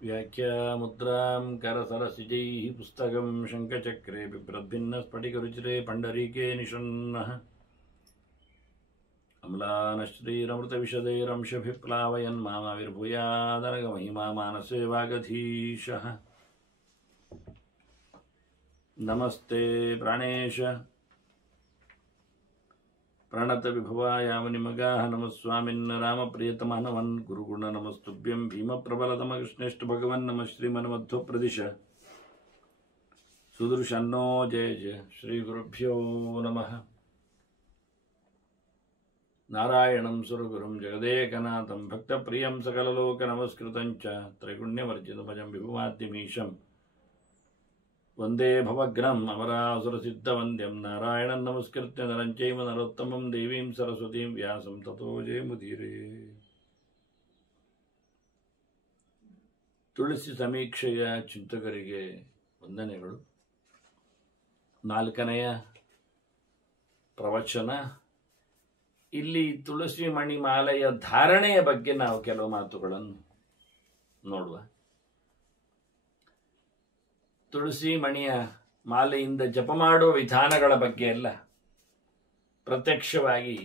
ವ್ಯಾಖ್ಯಾಮುದ್ರಾಂ ಕರಸರಸಿಜೈಃ ಪುಸ್ತಕಂ ಶಂಖಚಕ್ರೆ ಬಿಭ್ರದ್ಭಿನ್ನಸ್ಫಟಿಕರುಚಿರೆ ಪಂಡರೀಕೆ ನಿಷನ್ನಃ ಅಮ್ಲಾನಶ್ರೀರಮೃತವಿಶದೈರಂಶಭಿಪ್ಲಾವಯನ್ ಮಾಮಾವಿರ್ಭೂಯಾದನಗಮಹಿಮಾ ಮಾನಸೇ ವಾಗಧೀಶಃ. ನಮಸ್ತೆ ಪ್ರಾಣೇಶ ಪ್ರಣತ ವಿಭವಾಯ ಮುನಿಮಗಾಃ ನಮಸ್ವಾಮಿನ್ ರಾಮಪ್ರಿಯತಮಃ ನಮನ್ ಗುರುಗುಣ ನಮಸ್ತುಭ್ಯಂ ಭೀಮಪ್ರಬಲತಮ ಕೃಷ್ಣೇಷ್ಟ ಭಗವನ್ ನಮಃ ಶ್ರೀಮನ್ಮಧ್ವ ಪ್ರದಿಶ ಸುದೃಶನ್ನೋ ಜಯ ಜಯ ಶ್ರೀ ಗುರುಭ್ಯೋ ನಮಃ. ನಾರಾಯಣಂ ಸುರಗುರುಂ ಜಗದೇಕನಾಥಂ ಭಕ್ತಪ್ರಿಯಂ ಸಕಲಲೋಕ ನಮಸ್ಕೃತಂಚ ತ್ರೈಗುಣ್ಯವರ್ಜಿತಮಜಂ ವಿಭುಮಾದ್ಯಮೀಶಂ ವಂದೇ ಭವಗ್ರಂ ಅಮರಾಸುರಸಿದ್ಧವಂದ್ಯಂ ನಾರಾಯಣಂ ನಮಸ್ಕೃತ್ಯ ನರಂಚೈವ ನರೋತ್ತಮಂ ದೇವೀಂ ಸರಸ್ವತೀಂ ವ್ಯಾಸಂ ತತೋ ಜಯಮುದೀರೇ. ತುಳಸಿ ಸಮೀಕ್ಷೆಯ ಚಿಂತಕರಿಗೆ ವಂದನೆಗಳು. 4ನೆಯ ಪ್ರವಚನ. ಇಲ್ಲಿ ತುಳಸಿ ಮಣಿಮಾಲೆಯ ಧಾರಣೆಯ ಬಗ್ಗೆ ನಾವು ಕೆಲವು ಮಾತುಗಳನ್ನು ನೋಡುವ. ತುಳಸಿ ಮಣಿಯ ಮಾಲೆಯಿಂದ ಜಪ ಮಾಡುವ ವಿಧಾನಗಳ ಬಗ್ಗೆ ಎಲ್ಲ ಪ್ರತ್ಯಕ್ಷವಾಗಿ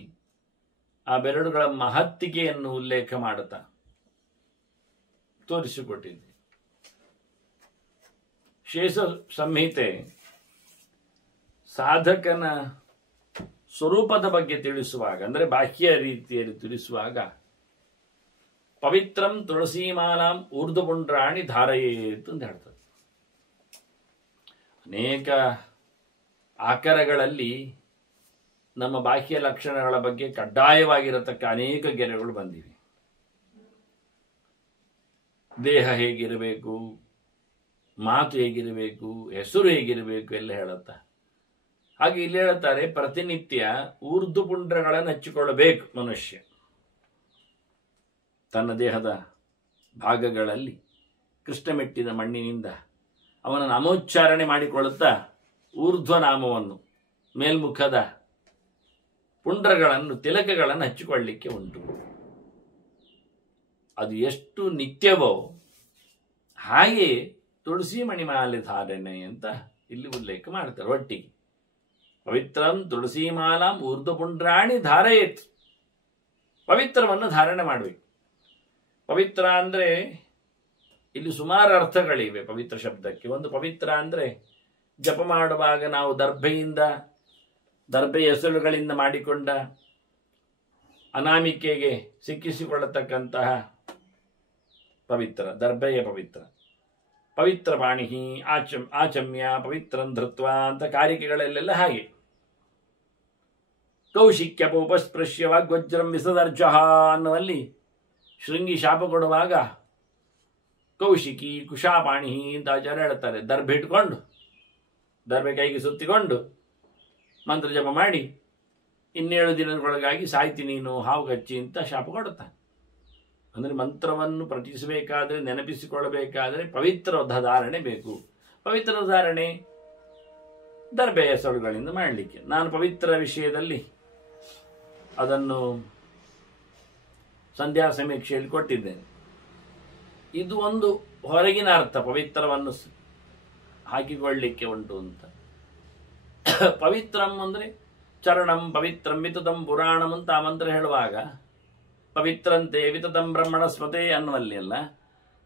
ಆ ಬೆರಳುಗಳ ಮಹತ್ತಿಗೆಯನ್ನು ಉಲ್ಲೇಖ ಮಾಡುತ್ತಾ ತೋರಿಸಿಕೊಟ್ಟಿದ್ದೆ. ಶೇಷ ಸಂಹಿತೆ ಸಾಧಕನ ಸ್ವರೂಪದ ಬಗ್ಗೆ ತಿಳಿಸುವಾಗ, ಅಂದರೆ ಬಾಹ್ಯ ರೀತಿಯಲ್ಲಿ ತಿಳಿಸುವಾಗ, ಪವಿತ್ರಂ ತುಳಸೀಮಾಲಾಂ ಊರ್ಧ್ವಪುಂಡ್ರಾಣಿ ಧಾರಯೇತ್ ಅಂತ ಹೇಳ್ತದೆ. ಅನೇಕ ಆಕಾರಗಳಲ್ಲಿ ನಮ್ಮ ಬಾಹ್ಯ ಲಕ್ಷಣಗಳ ಬಗ್ಗೆ ಕಡ್ಡಾಯವಾಗಿರತಕ್ಕ ಅನೇಕ ಗೆರೆಗಳು ಬಂದಿವೆ. ದೇಹ ಹೇಗಿರಬೇಕು, ಮಾತು ಹೇಗಿರಬೇಕು, ಹೆಸರು ಹೇಗಿರಬೇಕು ಎಲ್ಲ ಹೇಳುತ್ತ. ಹಾಗೆ ಇಲ್ಲಿ ಹೇಳುತ್ತಾರೆ, ಪ್ರತಿನಿತ್ಯ ಊರ್ಧ್ವಪುಂಡ್ರಗಳನ್ನು ಹಚ್ಚಿಕೊಳ್ಳಬೇಕು ಮನುಷ್ಯ. ತನ್ನ ದೇಹದ ಭಾಗಗಳಲ್ಲಿ ಕೃಷ್ಣಮೆಟ್ಟಿದ ಮಣ್ಣಿನಿಂದ ಅವನ ನಾಮೋಚ್ಚಾರಣೆ ಮಾಡಿಕೊಳ್ಳುತ್ತಾ ಊರ್ಧ್ವನಾಮವನ್ನು, ಮೇಲ್ಮುಖದ ಪುಂಡ್ರಗಳನ್ನು, ತಿಲಕಗಳನ್ನು ಹಚ್ಚಿಕೊಳ್ಳಲಿಕ್ಕೆ ಉಂಟು. ಅದು ಎಷ್ಟು ನಿತ್ಯವೋ ಹಾಗೆಯೇ ತುಳಸಿ ಮಣಿಮಾಲೆ ಧಾರಣೆ ಅಂತ ಇಲ್ಲಿ ಉಲ್ಲೇಖ ಮಾಡ್ತಾರೆ. ಒಟ್ಟಿಗೆ ಪವಿತ್ರಂ ತುಳಸೀಮಾಲಾಂ ಊರ್ಧ್ವಪುಂಡ್ರಾಣಿ ಧಾರಯೇತ್. ಪವಿತ್ರವನ್ನು ಧಾರಣೆ ಮಾಡಬೇಕು. ಪವಿತ್ರ ಅಂದರೆ ಇಲ್ಲಿ ಸುಮಾರು ಅರ್ಥಗಳಿವೆ ಪವಿತ್ರ ಶಬ್ದಕ್ಕೆ. ಒಂದು, ಪವಿತ್ರ ಅಂದರೆ ಜಪ ಮಾಡುವಾಗ ನಾವು ದರ್ಬೆ ಹೆಸರುಗಳಿಂದ ಮಾಡಿಕೊಂಡ ಅನಾಮಿಕೆಗೆ ಸಿಕ್ಕಿಸಿಕೊಳ್ಳತಕ್ಕಂತಹ ಪವಿತ್ರ, ದರ್ಬೆಯ ಪವಿತ್ರ. ಪವಿತ್ರ ಪಾಣಿಹಿ ಆಚಮ್ಯ ಪವಿತ್ರಂ ಧೃತ್ವ ಅಂತ ಕಾರಿಕೆಗಳಲ್ಲೆಲ್ಲ ಹಾಗೆ. ಕೌಶಿಕ್ಯ ಪೌಪಸ್ಪೃಶ್ಯ ವಾಗ್ವಜ್ರಂ ವಿಸದರ್ಜ ಅನ್ನುವಲ್ಲಿ ಶೃಂಗಿ ಶಾಪ ಕೊಡುವಾಗ ಕೌಶಿಕಿ ಕುಶಾಪಾಣಿ ಅಂತ ಆಚಾರ್ಯ ಹೇಳ್ತಾರೆ. ದರ್ಬೆ ಇಟ್ಕೊಂಡು, ದರ್ಬೆ ಕೈಗೆ ಸುತ್ತಿಕೊಂಡು ಮಂತ್ರ ಜಪ ಮಾಡಿ 7 ದಿನದೊಳಗಾಗಿ ಸಾಯ್ತಿ ನೀನು, ಹಾವು ಕಚ್ಚಿ ಅಂತ ಶಾಪ ಕೊಡುತ್ತಾನೆ. ಅಂದರೆ ಮಂತ್ರವನ್ನು ಪಠಿಸಬೇಕಾದ್ರೆ, ನೆನಪಿಸಿಕೊಳ್ಳಬೇಕಾದ್ರೆ ಪವಿತ್ರದ ಧಾರಣೆ ಬೇಕು. ಪವಿತ್ರದ ಧಾರಣೆ ದರ್ಬೆ ಹೆಸರುಗಳಿಂದ ಮಾಡಲಿಕ್ಕೆ. ನಾನು ಪವಿತ್ರ ವಿಷಯದಲ್ಲಿ ಅದನ್ನು ಸಂಧ್ಯಾ ಸಮೀಕ್ಷೆಯಲ್ಲಿ ಕೊಟ್ಟಿದ್ದೇನೆ. ಇದು ಒಂದು ಹೊರಗಿನ ಅರ್ಥ, ಪವಿತ್ರವನ್ನು ಹಾಕಿಕೊಳ್ಳಲಿಕ್ಕೆ ಉಂಟು ಅಂತ. ಪವಿತ್ರಂ ಅಂದರೆ ಚರಣಂ ಪವಿತ್ರಂ ವಿತತಂ ಪುರಾಣಂ ಅಂತ ಆ ಮಂತ್ರ ಹೇಳುವಾಗ, ಪವಿತ್ರಂತೆ ವಿತತಂ ಬ್ರಹ್ಮಣ ಸ್ಮತೆ ಅನ್ನುವಲ್ಲಿ ಅಲ್ಲ.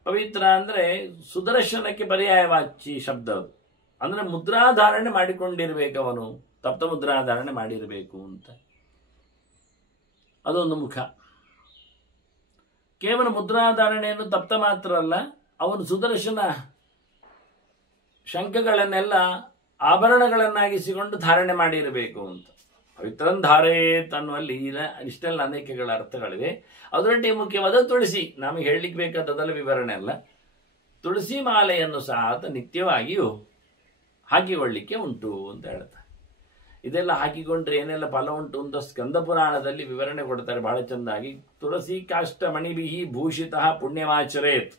ಪವಿತ್ರ ಅಂದರೆ ಸುದರ್ಶನಕ್ಕೆ ಪರ್ಯಾಯವಾಚಿ ಶಬ್ದ. ಅದು ಅಂದರೆ ಮುದ್ರಾಧಾರಣೆ ಮಾಡಿಕೊಂಡಿರಬೇಕು, ಅವನು ತಪ್ತ ಮುದ್ರಾಧಾರಣೆ ಮಾಡಿರಬೇಕು ಅಂತ. ಅದೊಂದು ಮುಖ. ಕೇವಲ ಮುದ್ರಾಧಾರಣೆಯನ್ನು ತಪ್ತ ಮಾತ್ರ ಅಲ್ಲ, ಅವನು ಸುದರ್ಶನ ಶಂಖಗಳನ್ನೆಲ್ಲ ಆಭರಣಗಳನ್ನಾಗಿಸಿಕೊಂಡು ಧಾರಣೆ ಮಾಡಿರಬೇಕು ಅಂತ. ಪವಿತ್ರನ್ ಧಾರೇತ್ ಅನ್ನುವಲ್ಲಿ ಇಷ್ಟೆಲ್ಲ ಅನೇಕಗಳ ಅರ್ಥಗಳಿವೆ. ಅದರೊಟ್ಟಿಗೆ ಮುಖ್ಯವಾದ ತುಳಸಿ. ನಮಗೆ ಹೇಳಲಿಕ್ಕೆ ಬೇಕಾದದಲ್ಲ, ವಿವರಣೆ ಅಲ್ಲ. ತುಳಸಿ ಮಾಲೆಯನ್ನು ಸಹ ನಿತ್ಯವಾಗಿಯೂ ಹಾಕಿಕೊಳ್ಳಿಕ್ಕೆ ಉಂಟು ಅಂತ ಹೇಳ್ತಾರೆ. ಇದೆಲ್ಲ ಹಾಕಿಕೊಂಡ್ರೆ ಏನೆಲ್ಲ ಫಲ ಉಂಟು ಅಂತ ಸ್ಕಂದ ಪುರಾಣದಲ್ಲಿ ವಿವರಣೆ ಕೊಡ್ತಾರೆ ಬಹಳ ಚೆಂದಾಗಿ. ತುಳಸಿ ಕಾಷ್ಟ ಮಣಿಬಿಹಿ ಭೂಷಿತ ಪುಣ್ಯಮಾಚರೇತ್.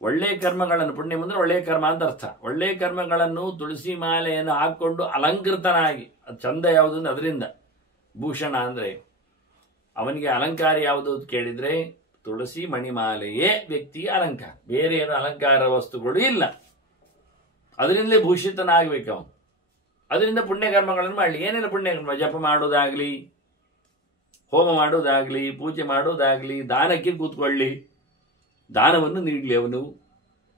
ಒಳ್ಳೆಯ ಕರ್ಮಗಳನ್ನು, ಪುಣ್ಯ ಅಂದರೆ ಒಳ್ಳೆಯ ಕರ್ಮ ಅಂತ ಅರ್ಥ. ಒಳ್ಳೆಯ ಕರ್ಮಗಳನ್ನು ತುಳಸಿ ಮಾಲೆಯನ್ನು ಹಾಕ್ಕೊಂಡು ಅಲಂಕೃತನಾಗಿ, ಅದು ಚಂದ ಯಾವುದು ಅದರಿಂದ. ಭೂಷಣ ಅಂದರೆ ಅವನಿಗೆ ಅಲಂಕಾರ ಯಾವುದು ಅಂತ ಕೇಳಿದ್ರೆ ತುಳಸಿ ಮಣಿಮಾಲೆಯೇ ವ್ಯಕ್ತಿಗೆ ಅಲಂಕಾರ, ಬೇರೆ ಏನು ಅಲಂಕಾರ ವಸ್ತುಗಳು ಇಲ್ಲ. ಅದರಿಂದಲೇ ಭೂಷಿತನಾಗಬೇಕು ಅವನು. ಅದರಿಂದ ಪುಣ್ಯಕರ್ಮಗಳನ್ನು ಮಾಡಲಿ. ಏನೇನು ಪುಣ್ಯಕರ್ಮ? ಜಪ ಮಾಡೋದಾಗ್ಲಿ, ಹೋಮ ಮಾಡೋದಾಗ್ಲಿ, ಪೂಜೆ ಮಾಡೋದಾಗ್ಲಿ, ದಾನಕ್ಕೆ ಕೂತ್ಕೊಳ್ಳಿ, ದಾನವನ್ನು ನೀಡಲಿ, ಅವನು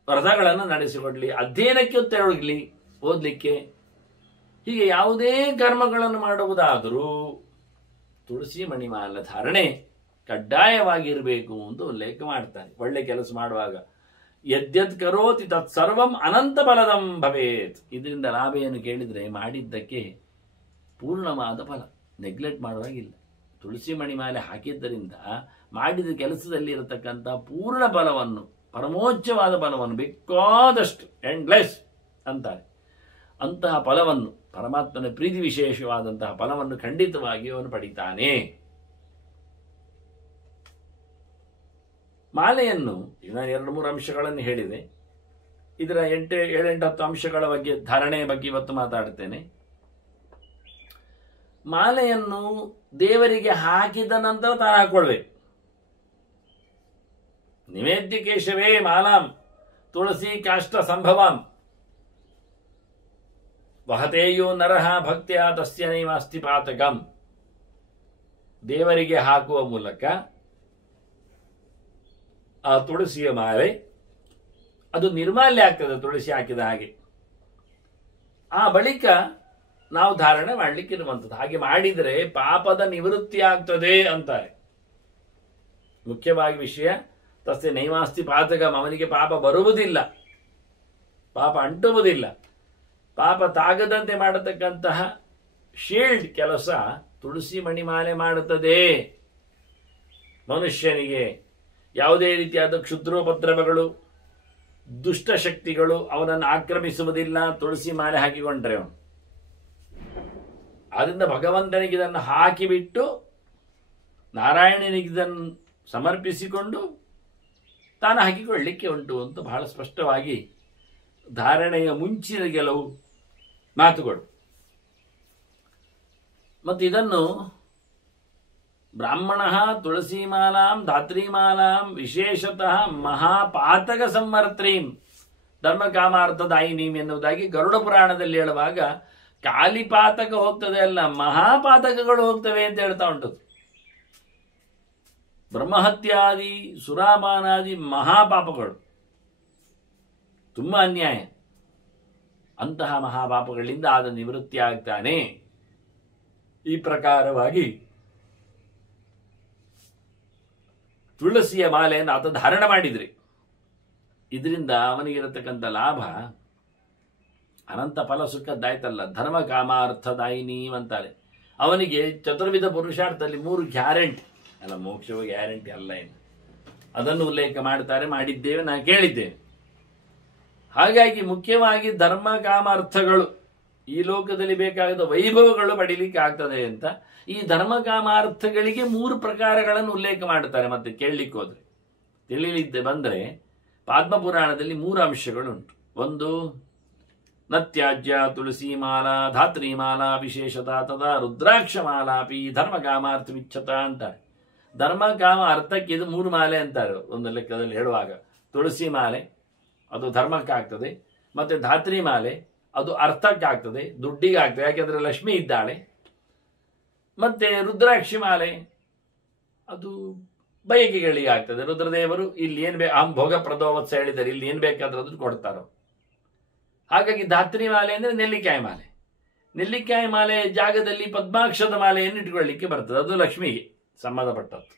ವ್ರತಗಳನ್ನು ನಡೆಸಿಕೊಡ್ಲಿ, ಅಧ್ಯಯನಕ್ಕೆ ತೆರಳಲಿ, ಓದಲಿಕ್ಕೆ, ಹೀಗೆ ಯಾವುದೇ ಕರ್ಮಗಳನ್ನು ಮಾಡುವುದಾದರೂ ತುಳಸಿ ಮಣಿಮಾಲ ಧಾರಣೆ ಕಡ್ಡಾಯವಾಗಿರಬೇಕು ಅಂತ ಉಲ್ಲೇಖ ಮಾಡ್ತಾನೆ. ಒಳ್ಳೆ ಕೆಲಸ ಮಾಡುವಾಗ ಯದ್ಯದ್ ಕರೋತಿ ತತ್ ಸರ್ವಂ ಅನಂತ ಫಲದಂ ಭವೇತ್. ಇದರಿಂದ ಲಾಭ ಏನು ಕೇಳಿದರೆ ಮಾಡಿದ್ದಕ್ಕೆ ಪೂರ್ಣವಾದ ಫಲ, ನೆಗ್ಲೆಕ್ಟ್ ಮಾಡುವಾಗಿಲ್ಲ. ತುಳಸಿ ಮಣಿಮಾಲೆ ಹಾಕಿದ್ದರಿಂದ ಮಾಡಿದ ಕೆಲಸದಲ್ಲಿ ಇರತಕ್ಕಂಥ ಪೂರ್ಣ ಫಲವನ್ನು, ಪರಮೋಚ್ಚವಾದ ಫಲವನ್ನು, ಬೇಕಾದಷ್ಟು ಎಂಡ್ಲೆಸ್ ಅಂತಾರೆ, ಅಂತಹ ಫಲವನ್ನು, ಪರಮಾತ್ಮನ ಪ್ರೀತಿ ವಿಶೇಷವಾದಂತಹ ಫಲವನ್ನು ಖಂಡಿತವಾಗಿ ಅವನು ಪಡಿತಾನೆ. ಮಾಲೆಯನ್ನು ಈಗ ನಾನು 2-3 ಅಂಶಗಳನ್ನು ಹೇಳಿದೆ. ಇದರ 7-8 ಅಂಶಗಳ ಬಗ್ಗೆ, ಧಾರಣೆಯ ಬಗ್ಗೆ ಇವತ್ತು ಮಾತಾಡ್ತೇನೆ. ಮಾಲೆಯನ್ನು ದೇವರಿಗೆ ಹಾಕಿದ ನಂತರ ತಾನು ಹಾಕೊಳ್ಬೇಕು. ನಿವೇದ್ಯ ಕೇಶವೇ ಮಾಲಾಂ ತುಳಸಿ ಕಾಷ್ಟ ಸಂಭವಾಂ ವಹತೇಯೋ ನರಹ ಭಕ್ತ್ಯ ತಸ್ಯ ನೈವಾಸ್ತಿ ಪಾತಕಂ. ದೇವರಿಗೆ ಹಾಕುವ ಮೂಲಕ ಆ ತುಳಸಿಯ ಮಾಲೆ ಅದು ನಿರ್ಮಾಲ್ಯ ಆಗ್ತದೆ, ತುಳಸಿ ಹಾಕಿದ ಹಾಗೆ. ಆ ಬಳಿಕ ನಾವು ಧಾರಣೆ ಮಾಡಲಿಕ್ಕಿರುವಂಥದ್ದು. ಹಾಗೆ ಮಾಡಿದರೆ ಪಾಪದ ನಿವೃತ್ತಿ ಆಗ್ತದೆ ಅಂತಾರೆ. ಮುಖ್ಯವಾಗಿ ವಿಷಯ, ತಸ್ಯ ನೈವಾಸ್ತಿ ಪಾತಕಂ, ಅವನಿಗೆ ಪಾಪ ಬರುವುದಿಲ್ಲ, ಪಾಪ ಅಂಟುವುದಿಲ್ಲ. ಪಾಪ ತಾಗದಂತೆ ಮಾಡತಕ್ಕಂತಹ ಶೀಲ್ಡ್ ಕೆಲಸ ತುಳಸಿ ಮಣಿಮಾಲೆ ಮಾಡುತ್ತದೆ. ಮನುಷ್ಯನಿಗೆ ಯಾವುದೇ ರೀತಿಯಾದ ಕ್ಷುದ್ರೋಪದ್ರವಗಳು, ದುಷ್ಟಶಕ್ತಿಗಳು ಅವನನ್ನು ಆಕ್ರಮಿಸುವುದಿಲ್ಲ ತುಳಸಿ ಮಾಲೆ ಹಾಕಿಕೊಂಡ್ರೆ ಅವನು. ಆದ್ದರಿಂದ ಭಗವಂತನಿಗೆ ಇದನ್ನು ಹಾಕಿಬಿಟ್ಟು ನಾರಾಯಣನಿಗೆ ಇದನ್ನು ಸಮರ್ಪಿಸಿಕೊಂಡು ತಾನು ಹಾಕಿಕೊಳ್ಳಲಿಕ್ಕೆ ಉಂಟು ಅಂತ ಬಹಳ ಸ್ಪಷ್ಟವಾಗಿ ಧಾರಣೆಯ ಮುಂಚಿನ ಕೆಲವು ಮಾತುಗಳು. ಮತ್ತು ಇದನ್ನು ಬ್ರಾಹ್ಮಣ ತುಳಸೀಮಾಲಾಂ ಧಾತ್ರೀಮಾಲಾಂ ವಿಶೇಷತಃ ಮಹಾಪಾತಕ ಸಂವರ್ತ್ರೀಂ ಧರ್ಮಕಾಮಾರ್ಥದಾಯಿನೀಂ ಎನ್ನುವುದಾಗಿ ಗರುಡ ಪುರಾಣದಲ್ಲಿ ಹೇಳುವಾಗ ಕಾಲಿಪಾತಕ ಹೋಗ್ತದೆ ಅಲ್ಲ, ಮಹಾಪಾತಕಗಳು ಹೋಗ್ತವೆ ಅಂತ ಹೇಳ್ತಾ ಉಂಟು. ಬ್ರಹ್ಮಹತ್ಯಾದಿ, ಸುರಾಪಾನಾದಿ ಮಹಾಪಾಪಗಳು, ತುಂಬಾ ಅನ್ಯಾಯ. ಅಂತಹ ಮಹಾಪಾಪಗಳಿಂದ ಆದ ನಿವೃತ್ತಿ ಆಗ್ತಾನೆ. ಈ ಪ್ರಕಾರವಾಗಿ ತುಳಸಿಯ ಮಾಲೆಯನ್ನು ಆತ ಧಾರಣ ಮಾಡಿದ್ರಿ. ಇದರಿಂದ ಅವನಿಗಿರತಕ್ಕಂಥ ಲಾಭ ಅನಂತ ಫಲ ಸುಖದ್ದಾಯ್ತಲ್ಲ. ಧರ್ಮ ಕಾಮಾರ್ಥದಾಯಿನಿ ಅಂತಾರೆ. ಅವನಿಗೆ ಚತುರ್ವಿಧ ಪುರುಷಾರ್ಥದಲ್ಲಿ 3 ಗ್ಯಾರಂಟಿ ಅಲ್ಲ, ಮೋಕ್ಷವ ಗ್ಯಾರಂಟಿ ಅಲ್ಲ ಏನು, ಅದನ್ನು ಉಲ್ಲೇಖ ಮಾಡ್ತಾರೆ. ಮಾಡಿದ್ದೇವೆ, ನಾನು ಕೇಳಿದ್ದೇನೆ. ಹಾಗಾಗಿ ಮುಖ್ಯವಾಗಿ ಧರ್ಮ ಕಾಮಾರ್ಥಗಳು, ಈ ಲೋಕದಲ್ಲಿ ಬೇಕಾದ ವೈಭವಗಳು ಪಡೀಲಿಕ್ಕೆ ಆಗ್ತದೆ ಅಂತ ಈ ಧರ್ಮ ಕಾಮಾರ್ಥಗಳಿಗೆ 3 ಪ್ರಕಾರಗಳನ್ನು ಉಲ್ಲೇಖ ಮಾಡುತ್ತಾರೆ. ಮತ್ತೆ ಕೇಳಲಿಕ್ಕೆ ಹೋದ್ರೆ ತಿಳಿಲಿದ್ದೆ ಬಂದರೆ ಪದ್ಮಪುರಾಣದಲ್ಲಿ 3 ಅಂಶಗಳುಂಟು. ಒಂದು, ನತ್ಯಾಜ್ಯ ತುಳಸಿ ಮಾಲಾ ಧಾತ್ರಿ ಮಾಲಾ ವಿಶೇಷತಾ ತದಾ ರುದ್ರಾಕ್ಷ ಮಾಲಾಪಿ ಧರ್ಮ ಕಾಮಾರ್ಥ ವಿಚ್ಛತ ಅಂತಾರೆ. ಧರ್ಮ ಕಾಮ ಅರ್ಥಕ್ಕೆ ಇದು 3 ಮಾಲೆ ಅಂತಾರೆ ಒಂದು ಲೆಕ್ಕದಲ್ಲಿ ಹೇಳುವಾಗ. ತುಳಸಿ ಮಾಲೆ ಅದು ಧರ್ಮಕ್ಕಾಗ್ತದೆ, ಮತ್ತೆ ಧಾತ್ರಿ ಮಾಲೆ ಅದು ಅರ್ಥಕ್ಕಾಗ್ತದೆ, ದುಡ್ಡಿಗೆ ಆಗ್ತದೆ, ಯಾಕೆಂದ್ರೆ ಲಕ್ಷ್ಮಿ ಇದ್ದಾಳೆ. ಮತ್ತೆ ರುದ್ರಾಕ್ಷಿ ಮಾಲೆ ಅದು ಬಯಕೆಗಳಿಗೆ ಆಗ್ತದೆ. ರುದ್ರದೇವರು ಇಲ್ಲಿ ಏನ್ ಭೋಗ ಪ್ರದೋವತ್ಸ ಹೇಳಿದ್ದಾರೆ, ಇಲ್ಲಿ ಏನ್ ಬೇಕಾದ್ರೂ ಅದನ್ನು ಕೊಡ್ತಾರೋ. ಹಾಗಾಗಿ ಧಾತ್ರಿ ಮಾಲೆ ಅಂದ್ರೆ ನೆಲ್ಲಿಕಾಯಿ ಮಾಲೆ. ನೆಲ್ಲಿಕಾಯಿ ಮಾಲೆ ಜಾಗದಲ್ಲಿ ಪದ್ಮಾಕ್ಷದ ಮಾಲೆಯನ್ನು ಇಟ್ಕೊಳ್ಳಿಕ್ಕೆ ಬರ್ತದೆ, ಅದು ಲಕ್ಷ್ಮಿಗೆ ಸಂಬಂಧಪಟ್ಟದ್ದು.